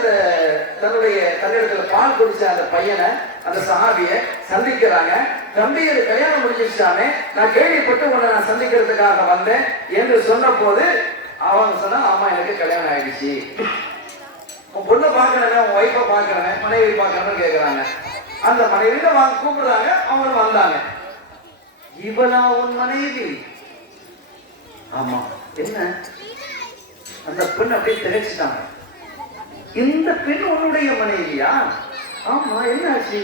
தன்னிடத்துல பால் குடிச்ச அந்த பையனை, அந்த சஹாபியை சந்திக்கிறாங்க. தம்பி, அது கல்யாணம் முடிஞ்சிச்சானே, நான் கேள்விப்பட்டு உன்னை நான் சந்திக்கிறதுக்காக வந்தேன் என்று சொன்ன போது அவங்க சொன்னா, ஆமா எனக்கு கல்யாணம் ஆயிடுச்சு. உன் பொண்ணை பார்க்கறேன், உன் ஒய்ஃபை பார்க்கறேன், மனைவி பார்க்கறேன்னு கேட்கிறாங்க. அந்த மனைவியில கூப்பிடுறாங்க, அவங்க வந்தாங்க. இவளா உன் மனைவி? ஆமா. என்ன? அந்த பெண் அப்படியே திரைச்சிட்டாங்க. இந்த பெண் உன்னுடைய மனைவியா? ஆமா. என்ன ஆச்சு?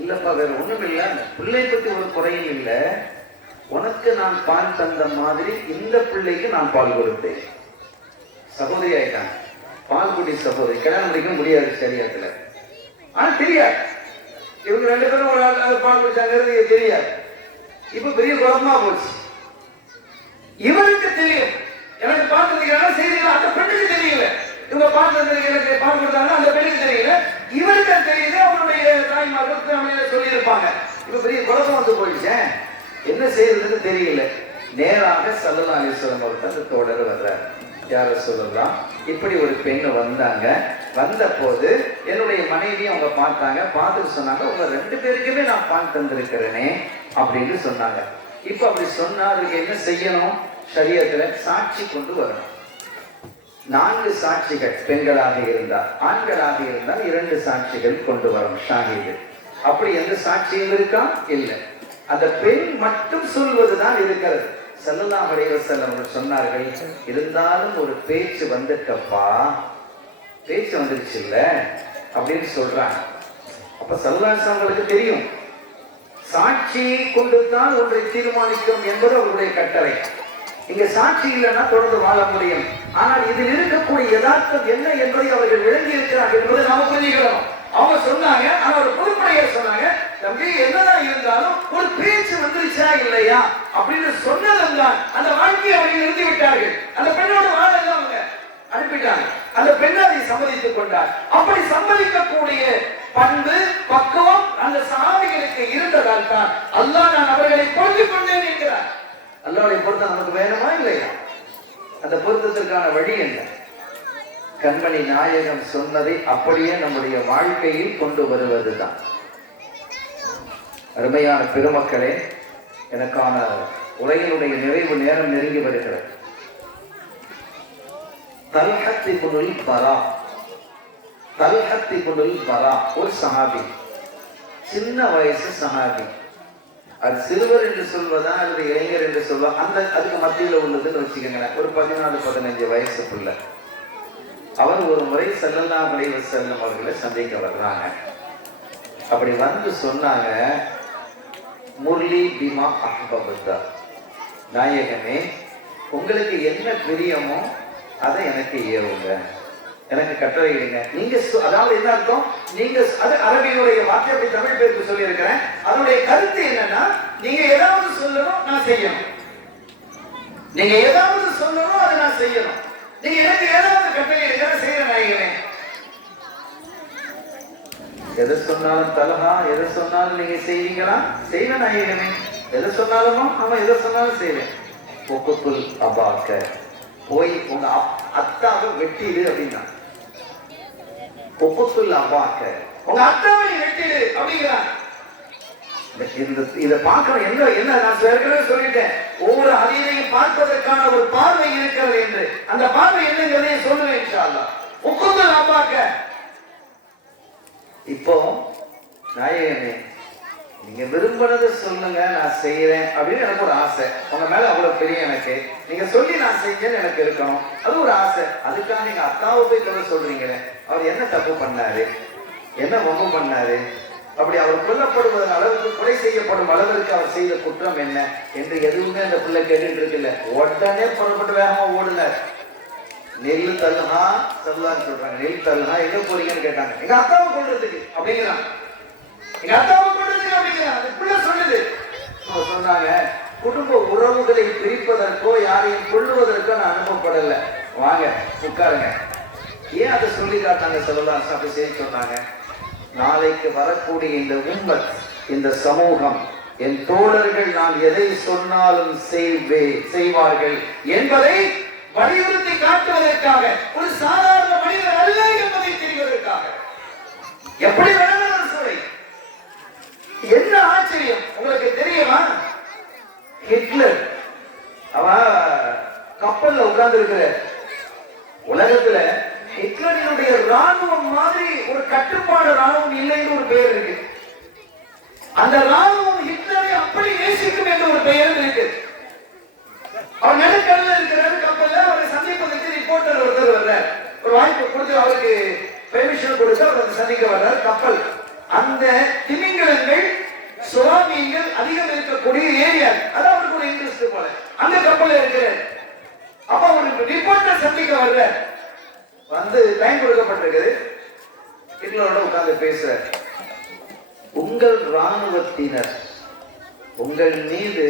இல்லப்பா, வேற ஒண்ணும் இல்ல, பிள்ளை பத்தி ஒரு குறையும் இல்ல. உனக்கு நான் பால் தந்த மாதிரி இந்த பிள்ளைக்கு நான் பால் கொடுத்தேன். சகோதரி ஆயிட்டாங்க, பால் குடி சகோதரி. கல்யாணம் முடிக்க முடியாது சரியத்துல, ஆனா தெரியாது. இவங்க ரெண்டு பேரும் ஒரு பால் குடிச்சாங்கிறது தெரியாது. இப்ப பெரிய குழப்பமா போச்சு. இவருக்கு தெரியும், எனக்கு பால் தந்திருக்காங்க செய்திகள், அந்த பெண்ணுக்கு தெரியல. இவங்க பால் தந்திருக்க, எனக்கு பால் கொடுத்தாங்க, அந்த பெண்ணுக்கு தெரியல. இவருக்கு தெரியுது, அவருடைய தாய்மார்கள் சொல்லி இருப்பாங்க. இப்ப பெரிய குழப்பம் வந்து போயிடுச்சேன், என்ன செய்யறதுன்னு தெரியல. நேராக ஸல்லல்லாஹு அலைஹி வஸல்லம் அவர்கள் அந்த தோழர் வர்றார். யார சொல்லலாம், இப்படி ஒரு பெண்ணு வந்தாங்க. வந்த போது என்னுடைய மனைவி அவங்க பார்த்தாங்க. பார்த்துட்டு சொன்னாங்க, உங்க ரெண்டு பேருக்குமே நான் பால் தந்திருக்கிறேனே அப்படின்னு சொன்னாங்க. இப்ப அப்படி சொன்னா அதுக்கு என்ன செய்யணும்? ஷரியத்துல சாட்சி கொண்டு வரணும். 4 சாட்சிகள், பெண்களாக இருந்தால், ஆண்களாக இருந்தால் 2 சாட்சிகள் கொண்டு வரும், ஷாஹிது. அப்படி எந்த சாட்சியும் இருக்கா? இல்லை. அந்த பெண் மட்டும் சொல்வதுதான் இருக்கிறது. ஸல்லல்லாஹு அலைஹி வஸல்லம் சொன்னார்கள், இருந்தாலும் ஒரு பேச்சு வந்துட்டப்பா, பேச்சு வந்துருச்சு இல்ல அப்படின்னு சொல்றாங்க. அப்ப ஸல்லல்லாஹு அலைஹி வஸல்லம் தெரியும், சாட்சியை கொண்டுதான் ஒன்றை தீர்மானிக்கும் என்பது அவருடைய கட்டளை. இங்க சாட்சி இல்லைன்னா தொடர்ந்து வாழ முடியும். ஆனால் இதில் இருக்கக்கூடிய யதார்த்தம் என்ன என்பதை அவர்கள் விளங்கி இருக்கிறார்கள் என்பதை நாம புரிஞ்சுக்கிறோம். அவங்க சொன்னாங்க, ஆனா ஒரு பொறுப்படையர் சொன்னாங்க, தம்பி என்னதான் இருந்தாலும் ஒரு பேச்சு வந்துருச்சா இல்லையா அப்படின்னு சொன்னதுதான் அந்த வாழ்க்கையை அவர்கள் நிறுத்தி விட்டார்கள். அந்த பெண்ணோட வாழலாம் அவங்க அனுப்பிட்டாங்க. அந்த பெண் அதை சம்மதித்துக் கொண்டார். அப்படி சம்மதிக்கக்கூடிய பண்பு பக்குவம் அந்த சஹாபிகளுக்கு இருந்ததால் தான் அல்லாஹ் நான் அவர்களை பொருந்திக் கொண்டேன் என்கிறார். அல்லாஹ்வுடைய பொருத்தம் நமக்கு வேணுமா இல்லையா? அந்த பொருத்தத்திற்கான வழி என்ன? கண்மணி நாயகம் சொன்னதை அப்படியே நம்முடைய வாழ்க்கையில் கொண்டு வருவதுதான். அருமையான பெருமக்களே, எனக்கான உரையினுடைய நிறைவு நேரம் நெருங்கி வருகிறது. தல்ஹத் இப்னுல் பரா ஒரு சஹாபி, சின்ன வயசு சஹாபி. அது சிறுவர் என்று சொல்வதா அல்லது இளைஞர் என்று சொல்வா, அந்த அதுக்கு மத்தியில் உள்ளதுன்னு வச்சுக்கோங்களேன். ஒரு 14-15 வயசுக்குள்ள அவர் ஒரு முறை ஸல்லல்லாஹு அலைஹி வஸல்லம் அவர்களை சந்திக்க வர்றாங்க. அப்படி வந்து சொன்னாங்க, முர்லி பிமா அஹ்பப்தா, நாயகமே உங்களுக்கு என்ன பிரியமோ அதை எனக்கு ஏவுங்க, எனக்கு கட்டளையிடுங்க. நீங்க அதாவது என்ன அர்த்தம்? நீங்க அது அரபியுடைய வார்த்தை, அப்படி தமிழ் பேருக்கு சொல்லி இருக்கிறேன். அதனுடைய கருத்து என்னன்னா, நீங்க ஏதாவது சொல்லணும், நான் செய்யணும். நீங்க ஏதாவது சொல்லணும், அதை நான் செய்யணும். நீங்க எனக்கு ஏதாவது கட்டளையிடுங்க, செய்யற நாயகமே. எதை சொன்னாலும் தலஹா, எதை சொன்னாலும் நீங்க செய்வீங்களா? செய்வேன் நாயகமே. எதை சொன்னாலுமோ அவன் எதை சொன்னாலும் செய்வேன். ஒக்குத்துல் அபாக்க, போய் உங்க அத்தாவை வெட்டிடு அப்படின்னா. ஒக்குத்துல் அபாக்க, உங்க அத்தாவை வெட்டிடு அப்படிங்கிறான். இதை பார்க்கணும். என்ன நான் ஏற்கனவே சொல்லிட்டேன், ஒவ்வொரு ஹதீஸையும் பார்ப்பதற்கான ஒரு பார்வை இருக்கிறது என்று. அந்த பார்வை என்னங்கிறதையும் சொல்லுவேன் இன்ஷா அல்லாஹ். ஒக்குத்துல் அபாக்க. இப்போ நாயகமே, நீங்க விரும்பினதை சொல்லுங்க, நான் செய்யறேன் அப்படின்னு எனக்கு ஒரு ஆசை. உங்க மேல அவ்வளவு பெரிய எனக்கு, நீங்க சொல்லி நான் செஞ்சேன்னு எனக்கு இருக்கணும், அது ஒரு ஆசை. அதுக்காக நீங்க அத்தாவை போய் சொல்ல சொல்றீங்களே, அவர் என்ன தப்பு பண்ணாரு, என்ன வம்பு பண்ணாரு, அப்படி அவர் கொல்லப்படுவதன் அளவுக்கு, கொலை செய்யப்படும் அளவிற்கு அவர் செய்த குற்றம் என்ன என்று எதுவுமே அந்த பிள்ளை கேட்டுட்டு இருக்குல்ல. உடனே புறப்பட்டு வேகமா ஓடுனார். நெல்லு தல்ஹா சொல்லலான்னு சொல்றாங்க. நெல் தல்ஹா எங்க போறீங்கன்னு கேட்டாங்க. எங்க அத்தாவை கொள்றதுக்கு அப்படிங்கிறான். எங்க அத்தாவை கொள்றதுக்கு அப்படிங்கிறான். அந்த பிள்ளை சொல்லுது. சொன்னாங்க, குடும்ப உறவுகளை பிரிப்பதற்கோ யாரையும் கொள்ளுவதற்கோ நான் அனுப்பப்படல, வாங்க உட்காருங்க. ஏன் அதை சொல்லி காட்டாங்க சொல்லலாம் அப்படி செய்ய சொன்னாங்க? நாளைக்கு வரக்கூடிய இந்த உம்மத், இந்த சமூகம், என் தோழர்கள் நான் எதை சொன்னாலும் செய்வார்கள் என்பதை வலியுறுத்தி காட்டுவதற்காக, ஒரு சாதாரண மனிதர் அல்ல என்பதை தெரிவதற்காக. எப்படி வேணாலும் சொல்லை. என்ன ஆச்சரியம் உங்களுக்கு தெரியுமா? ஹிட்லர் அவன் கப்பல்ல உட்கார்ந்து இருக்கிற உலகத்துல ஹிட்லரினுடைய ராணுவம் மாதிரி ஒரு கட்டுப்பாடு ராணுவம் இல்லைன்னு ஒரு பெயர் இருக்கு. அந்த ராணுவம் ஹிட்லரை அப்படி நேசிக்கும் என்று ஒரு பெயர் இருக்கு. அவர் நடுக்கடல இருக்கிறாரு, கப்பல்ல அவரை சந்திப்பதற்கு ரிப்போர்ட்டர் ஒருத்தர் வர்றார். ஒரு வாய்ப்பு கொடுத்து அவருக்கு பெர்மிஷன் கொடுத்து அவர் சந்திக்க வர்றார். கப்பல், அந்த திமிங்கலங்கள் சுறாமீன்கள் அதிகம் இருக்கக்கூடிய ஏரியா, அது அவருக்கு ஒரு இன்ட்ரெஸ்ட் போல. அந்த கப்பல்ல இருக்கிறார். அப்ப ஒரு ரிப்போர்ட்டர் சந்திக்க வர்றார். வந்து டைம் கொடுக்கப்பட்டிருக்குது. ஹிட்லரோட உட்கார்ந்து பேசுறார். உங்கள் ராணுவத்தினர் உங்கள் மீது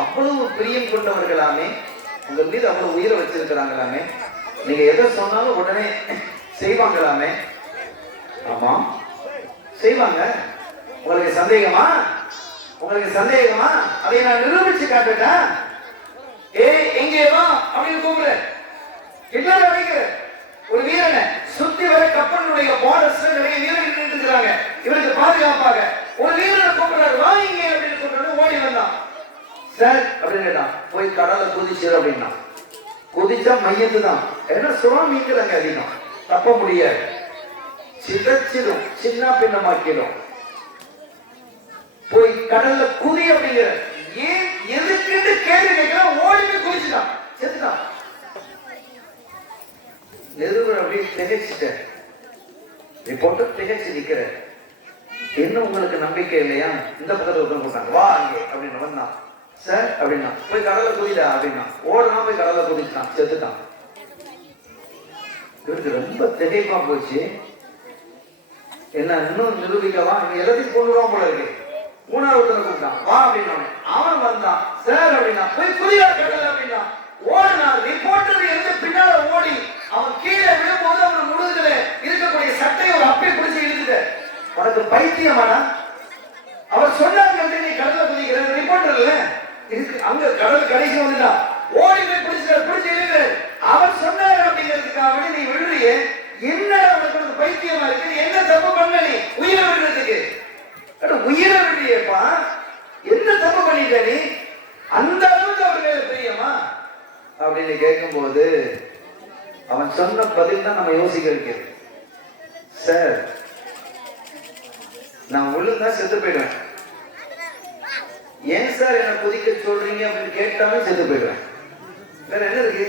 அவ்வளவு பிரியம் கொண்டவர்களாமே, உங்கள் மீது அவ்வளவு உயிரை வச்சிருக்கிறாங்களாமே, நீங்க எதை சொன்னாலும் உடனே செய்வாங்களாமே. ஆமா செய்வாங்க. உங்களுக்கு சந்தேகமா? உங்களுக்கு சந்தேகமா? அதை நான் நிரூபிச்சு காட்டுட்டேன். எங்கே வா அப்படின்னு கூப்பிடுற. ஹிட்லர் அழைக்கிற ஒரு வீரனை சுத்தி வர கப்பலுடைய பார்டர்ஸ்ல நிறைய வீரர்கள் நின்றுக்கிறாங்க. இவருக்கு பாதுகாப்பாக ஒரு வீரனை கூப்பிடுறாரு, வா இங்கே அப்படின்னு கூப்பிட்டு ஓடி வந்தான். சார் அப்படின்னு கேட்டான். போய் கடலை குதிச்சிரு அப்படின்னா. குதிச்சா மையத்து தான். ஏன்னா சுறாமீன்கள் அங்க அதிகம், தப்ப முடியாது, சிதச்சிடும், சின்ன பின்னமாக்கிடும். போய் கடல்ல குதி அப்படிங்கிற. ஏன் எதுக்குன்னு கேள்வி கேட்கலாம். ஓடி போய் குதிச்சுட்டான், செத்துட்டான். நிறுவனம் அப்படியே திகைச்சிட்ட. ரிப்போர்ட்டர் திகைச்சு நிக்கிற. என்ன உங்களுக்கு நம்பிக்கை இல்லையா? இந்த பக்கத்துல ஒருத்தர் போட்டாங்க, வா அங்கே அப்படின்னு வந்தான். சார் அப்படின்னா, போய் கடலை குதிடா அப்படின்னா, ஓடுனா போய் கடலை குதிச்சான், செத்துட்டான். இவருக்கு ரொம்ப திகைப்பா போச்சு. என்ன இன்னும் நிரூபிக்கவா, இவங்க எல்லாத்தையும் கொண்டுருவான் போல இருக்கு. மூணாவது கூப்பிட்டான், வா அப்படின்னா, அவன் வந்தான். சார் அப்படின்னா, போய் குதிரா கடலை அப்படின்னா, ஓடுனா ரிப்போர்ட்டர் இருந்து பின்னால ஓடி அவன் கீழே விழும்போது அவன் முழுதுல இருக்கக்கூடிய சட்டையை ஒரு அப்பை பிடிச்சி இழுத்துட்ட. உனக்கு பைத்தியமானா? அவர் சொன்னாங்க, நீ கடலை குதிக்கிற ரிப்போர்ட்டர் இல்ல இருக்கு, அங்க கடல் கடைசி வந்துட்டா ஓடி போய் பிடிச்சு இழுக்கிற. அவர் சொன்னாரு அப்படிங்கிறதுக்காக நீ விழுறியே, என்ன உனக்கு பைத்தியமா இருக்கு? என்ன தப்பு பண்ண நீ உயிரை விடுறதுக்கு? உயிரை விடுறியப்பா, என்ன தப்பு பண்ணிட்ட நீ? அந்த அளவுக்கு அவர் மேல தெரியுமா அப்படின்னு கேட்கும் போது அவன் சொன்ன பதில் தான் நம்ம யோசிக்க வைக்கிறது. சார், நான் விழுந்தா செத்து போயிடுவேன். ஏன் சார் என்ன குதிக்க சொல்றீங்க அப்படின்னு கேட்டாலும் செத்து போயிடுவேன். வேற என்ன இருக்கு?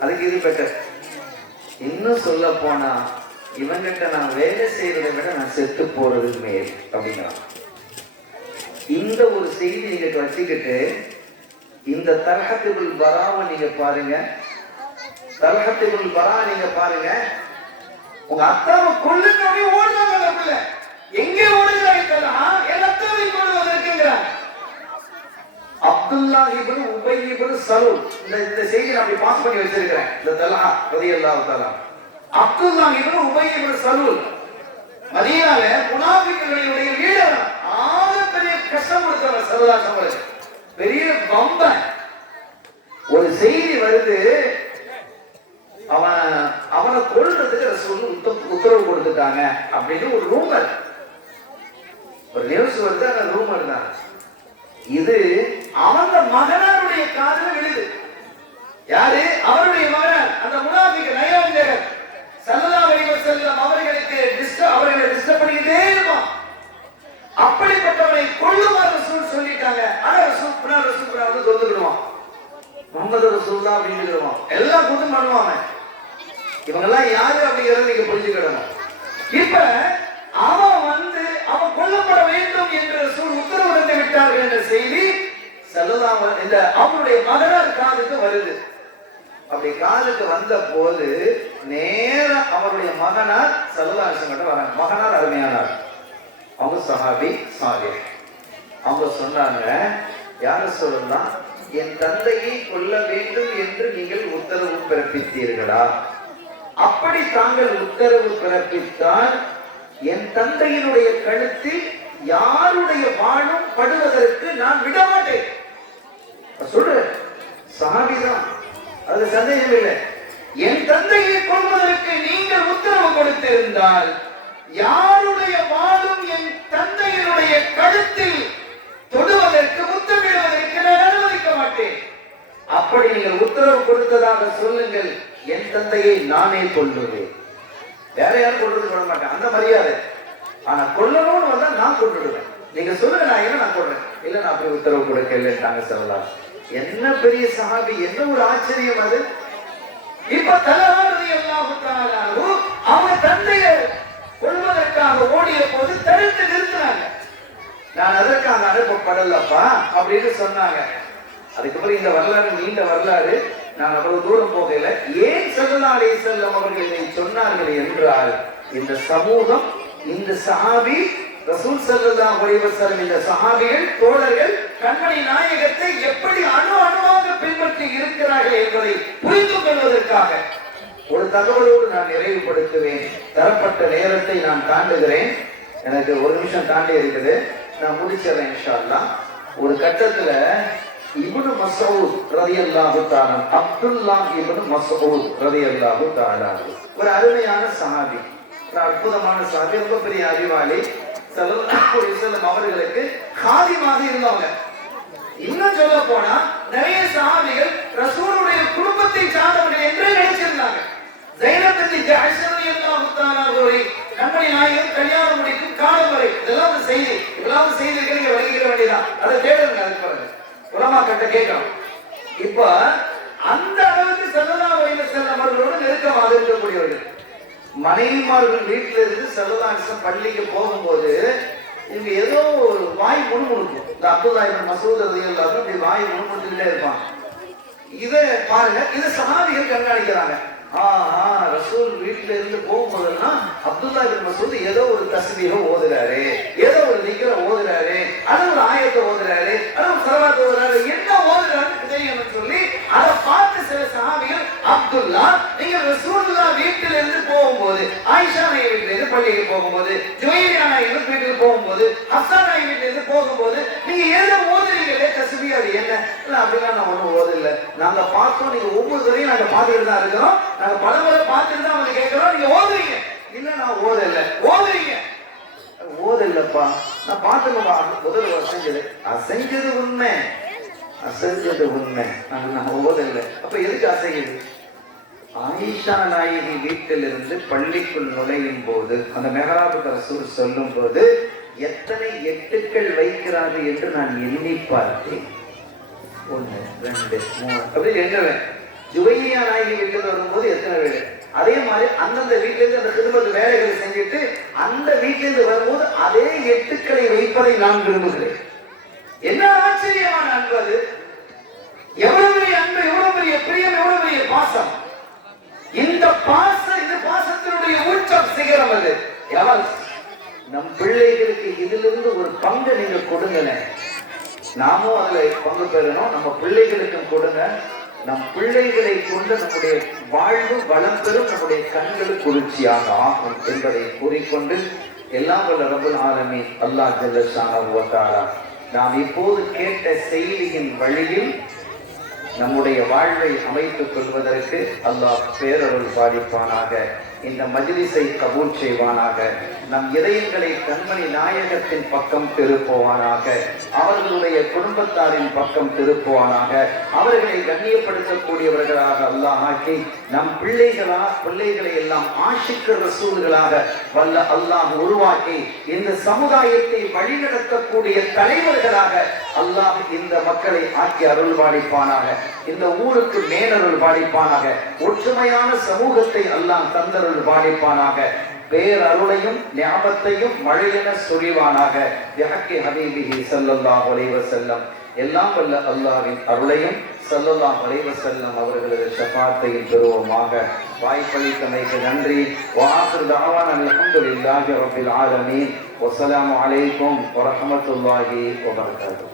அதுக்கு இது பெட்டர். இன்னும் சொல்ல போனா இவங்கிட்ட நான் வேலை செய்யறதை விட நான் செத்து போறது மேல் அப்படிங்கிறான். இந்த ஒரு செய்தி நீங்க வச்சுக்கிட்டு இந்த தல்ஹத்துல் பராவை நீங்க பாருங்க. தல்ஹத்துல் பரா நீங்க பாருங்க. உங்க அத்தாவை கொல்லுங்க ஓடுறாங்க. எங்கே ஓடுகிறாங்க? என் அத்தாவை கொள்வதற்குங்கிறார். அப்துல்லா இப்னு உபை இப்னு சலூல். இந்த செய்தி நான் அப்படி பாஸ் பண்ணி வச்சிருக்கிறேன். இந்த தல்ஹா ரலியல்லாஹு தஆலா, அப்துல்லா இப்னு உபை இப்னு சலூல் மதீனால முனாஃபிக்குகளுடைய லீடர், ஆகப்பெரிய கஷ்டம் கொடுத்தவர் ஸல்லல்லாஹு அலைஹி வஸல்லம். பெரிய பம்ப ஒரு செய்தி வருது, அவனை கொல்றதுக்கு ரசூல் உத்தரவு கொடுத்துட்டாங்க அப்படின்னு ஒரு ரூமர், ஒரு நியூஸ் வருது. அந்த ரூமர் தான் இது. அவங்க மகனாருடைய காதுல விழுது. யாரு? அவருடைய மகன், அந்த முனாஃபிக் நயவஞ்சகர் ஸல்லல்லாஹு அலைஹி வஸல்லம் அவர்களை டிஸ்டர்ப் பண்ணிக்கிட்டே இருப்பான். அப்படிப்பட்டவனை கொல்லுமாறு ரசூல் சொல்லிட்டாங்க. ஆனா ரசூல் வந்து தொந்துக்கிடுவான், முகமது ரசூலுல்லாஹ் அப்படின்னு எல்லாம் கூட்டம் பண்ணுவாங்க. இவங்க எல்லாம் யாரு அப்படிங்கறத நீங்க புரிஞ்சுக்கிடணும். இப்ப அவன் கொல்லப்பட வேண்டும் என்று ரசூல் உத்தரவு இருந்து விட்டார்கள் என்ற செய்தி ஸல்லல்லாஹு இந்த அவருடைய மகனார் காதுக்கு வருது. அப்படி காதுக்கு வந்த போது நேர அவருடைய மகனார் ஸல்லல்லாஹு அலைஹி வஸல்லம் வராங்க. மகனார் அருமையானார், அவங்க சஹாபி சாலிஹ். அவங்க சொன்னாங்க, யார சொல்லலாம், என் தந்தையை கொல்ல வேண்டும் என்று நீங்கள் உத்தரவு பிறப்பித்தீர்களா? அப்படி தாங்கள் உத்தரவு பிறப்பித்தால் என் தந்தையினுடைய கழுத்தில் யாருடைய வாழும் படுவதற்கு நான் விடமாட்டேன். சொல்ற சஹாபிதான், அது சந்தேகம் இல்லை. என் தந்தையை கொல்வதற்கு நீங்கள் உத்தரவு கொடுத்திருந்தால் யாருடைய வாழும் என் தந்தையினுடைய கழுத்தில் தொடுவதற்கு முத்தமிடுவதற்கு நான் அனுமதிக்க மாட்டேன். அப்படி நீங்கள் உத்தரவு கொடுத்ததாக சொல்லுங்கள், என் தந்தையை நானே கொல்லுவேன். வேற யாரும் கொல்றது சொல்ல மாட்டேன், அந்த மரியாதை. ஆனா கொல்லணும்னு வந்தா நான் கொண்டுடுவேன். நீங்க சொல்லுங்க, நான் என்ன நான் கொள்றேன். இல்ல நான் அப்படி உத்தரவு கொடுக்க இல்லைட்டாங்க சொல்லலாம். என்ன பெரிய சஹாபி, என்ன ஒரு ஆச்சரியம் அது. இப்ப தல்ஹா ரலியல்லாஹு தஆலா அவங்க தந்தையை கொல்வதற்காக ஓடிய போது தடுத்து நிறுத்தினாங்க. நான் அதற்காக அனுப்பப்படலப்பா அப்படின்னு சொன்னாங்க. அதுக்கப்புறம் இந்த வரலாறு நீண்ட வரலாறு, நான் அவ்வளவு தூரம் போகல. ஏன் ஸல்லல்லாஹு அலைஹி வஸல்லம் அவர்கள் இதை சொன்னார்கள் என்றால், இந்த சமூகம், இந்த சஹாபி ரசூல் ஸல்லல்லாஹு அலைஹி வஸல்லம், இந்த சஹாபிகள் தோழர்கள் கண்மணி நாயகத்தை எப்படி அணுவாக பின்பற்றி இருக்கிறார்கள் என்பதை புரிந்து கொள்வதற்காக ஒரு தகவலோடு நான் நிறைவுபடுத்துவேன். தரப்பட்ட நேரத்தை நான் தாண்டுகிறேன். எனக்கு ஒரு நிமிஷம் தாண்டி இருக்குது, நான் முடிச்சிடறேன் இன்ஷா அல்லாஹ். ஒரு கட்டத்துல இப்னு மஸ்ஊத் ரலியல்லாஹு தஆலா, அப்துல்லாஹ் இப்னு மஸ்ஊத் ரலியல்லாஹு தஆலா, ஒரு அருமையான சஹாபி, ஒரு அற்புதமான சஹாபி, ரொம்ப பெரிய அறிவாளி. ஸல்லல்லாஹு அலைஹி வஸல்லம் அவர்களுக்கு காதிமாக இருந்தவங்க. இன்னும் சொல்ல போனா நிறைய சஹாபிகள் ரசூலுடைய குடும்பத்தை சார்ந்தவர்கள் என்று நினைச்சிருந்தாங்க. ஸைனப் பின்த் ஜஹஷ் ரலியல்லாஹு தஆலா அவர்களை கண்மணி நாயகம் கல்யாணம் முடிக்கும் காலம் வரை இதெல்லாம் ஒரு செய்தி, இவ்வளவு செய்திகளை நீங்க வழங்கிட வேண்டியதான். அதை தேடுங்க, அது பாருங்க, உலமா கிட்ட கேட்கணும். இப்ப அந்த அளவுக்கு ஸல்லல்லாஹு அலைஹி வஸல்லம் அவர்களோடு நெருக்கமாக இருக்கக்கூடியவர்கள். மனைவிமார்கள் வீட்டுல இருந்து ஸல்லல்லாஹு பள்ளிக்கு போகும்போது இவங்க ஏதோ ஒரு வாய் முணுமுணுக்கும். இந்த அப்துல்லா இப்னு மஸ்ஊத் ரலியல்லாஹு அன்ஹு அப்படி வாய் முணுமுணுத்துட்டே இருப்பாங்க. இதை பாருங்க, இதை சஹாபிகள் கண்காணிக்கிறாங்க. ரசூல் வீட்டுல இருந்து போகும்போதெல்லாம் அப்துல்லா இப்னு மஸ்ஊத் ஏதோ ஒரு தஸ்பீஹ ஓதுறாரு, ஏதோ ஒரு திக்ர ஓதுறாரு, அது ஒரு ஆயத்தை ஓதுறாரு, அது ஒரு ஸலவாத் ஓதுறாரு, என்ன ஓதுறாருன்னு தெரியணும்னு சொல்லி அதை பார்த்து சில சஹாபிகள், அப்துல்லா நீங்க ரசூலுல்லாஹ் வீட்டுல இருந்து போகும்போது, ஆயிஷா நாயகி வீட்டுல இருந்து பள்ளிக்கு போகும்போது, ஜுவைரியா நாயகி வீட்டுக்கு போகும்போது, ஹப்ஸா நாயகி வீட்டுல இருந்து போகும்போது நீங்க ஏதோ ஓதுறீங்களே தஸ்பீஹ், அது என்ன? இல்ல அப்படிலாம் நான் ஒண்ணும் ஓதல, நாங்க பார்த்தோம், நீங்க ஒவ்வொரு தடவையும் நாங்க பார்த்துட்டு தான் இருக்கிறோம், நாங்க பலமுறை பார்த்துட்டு தான் வந்து கேட்கிறோம், நீங்க ஓதுறீங்க. இல்ல நான் ஓதல. ஓதுறீங்க? ஓதல்லப்பா, நான் பார்த்தேன்ப்பா. முதல்ல செஞ்சது உண்மை, அசைஞ்சது உண்மை, நான் ஓதல. அப்ப எதுக்கு அசையுது? ஆயிஷா நாயகி வீட்டிலிருந்து பள்ளிக்குள் நுழையும் போது அந்த மெஹராபுக்கு ரசூல் சொல்லும் போது எத்தனை எட்டுக்கள் வைக்கிறார்கள் என்று நான் எண்ணி பார்த்தேன். 1 2 3 அப்படி எண்ணுவேன். ஜுவைரியா நாயகி வீட்டுல வரும்போது எத்தனை வேலை, அதே மாதிரி அந்தந்த வீட்டுல இருந்து அந்த குடும்பத்து வேலைகளை செஞ்சுட்டு அந்த வீட்டில இருந்து வரும்போது அதே எட்டுக்களை வைப்பதை நான் விரும்புகிறேன். என்ன ஆச்சரியமான அன்பு அது! எவ்வளவு பெரிய அன்பு, எவ்வளவு பெரிய பிரியம், எவ்வளவு பெரிய பாசம்! இந்த பாசத்தினுடைய உச்சம் சிகரம் அது. நம் பிள்ளைகளுக்கு இதிலிருந்து ஒரு பங்கு நீங்க கொடுங்கல, நாமும் அதுல பங்கு பெறணும், நம்ம பிள்ளைகளுக்கும் கொடுங்க. நம் பிள்ளைகளை கொண்டு நம்முடைய வாழ்வு வளம் பெறும், நம்முடைய கண்களுக்கு குளிர்ச்சியாக ஆகும் என்பதை கூறிக்கொண்டு எல்லாம் வல்ல ரப்பல் ஆலமீன் அல்லாஹ் ஜல்ல ஷானஹு வ தஆலா நாம் இப்போது கேட்ட செய்தியின் வழியில் நம்முடைய வாழ்வை அமைத்துக் கொள்வதற்கு அல்லாஹ் பேரருள் பாலிப்பானாக. இந்த மஜ்லிஸை கபூல் செய்வானாக. நம் இதயங்களை கண்மணி நாயகத்தின் பக்கம் திருப்புவானாக. அவர்களுடைய குடும்பத்தாரின் பக்கம் திருப்புவானாக. அவர்களை கண்ணியப்படுத்தக்கூடியவர்களாக அல்லாஹ் ஆக்கி நம் பிள்ளைகளை எல்லாம் ஆஷிக்கு ரசூல்களாக வல்ல அல்லாஹ் உருவாக்கி இந்த சமுதாயத்தை வழிநடத்தக்கூடிய தலைவர்களாக அல்லாஹ் இந்த மக்களை ஆக்கி அருள் பாலிப்பானாக. இந்த ஊருக்கு மேலருள் பாலிப்பானாக. ஒற்றுமையான சமூகத்தை அல்லாஹ் தந்தருள் பாலிப்பானாக. பேரருளையும் ஞாபத்தையும் மழையென சொரிவானாக. யஹ்கி ஹபீபிஹி ஸல்லல்லாஹு அலைஹி வஸல்லம் எல்லாம் வல்ல அல்லாஹ்வின் அருளையும் ஸல்லல்லாஹு அலைஹி வஸல்லம் அவர்களது ஷஃபாஅத்தையும் பெறுவோமாக. வாய்ப்பளித்தமைக்கு நன்றி. வஆகிரு தஅவானா அல்ஹம்துலில்லாஹி ரப்பில் ஆலமீன். வஸ்ஸலாமு அலைக்கும் வரஹ்மத்துல்லாஹி வபரகாத்துஹு.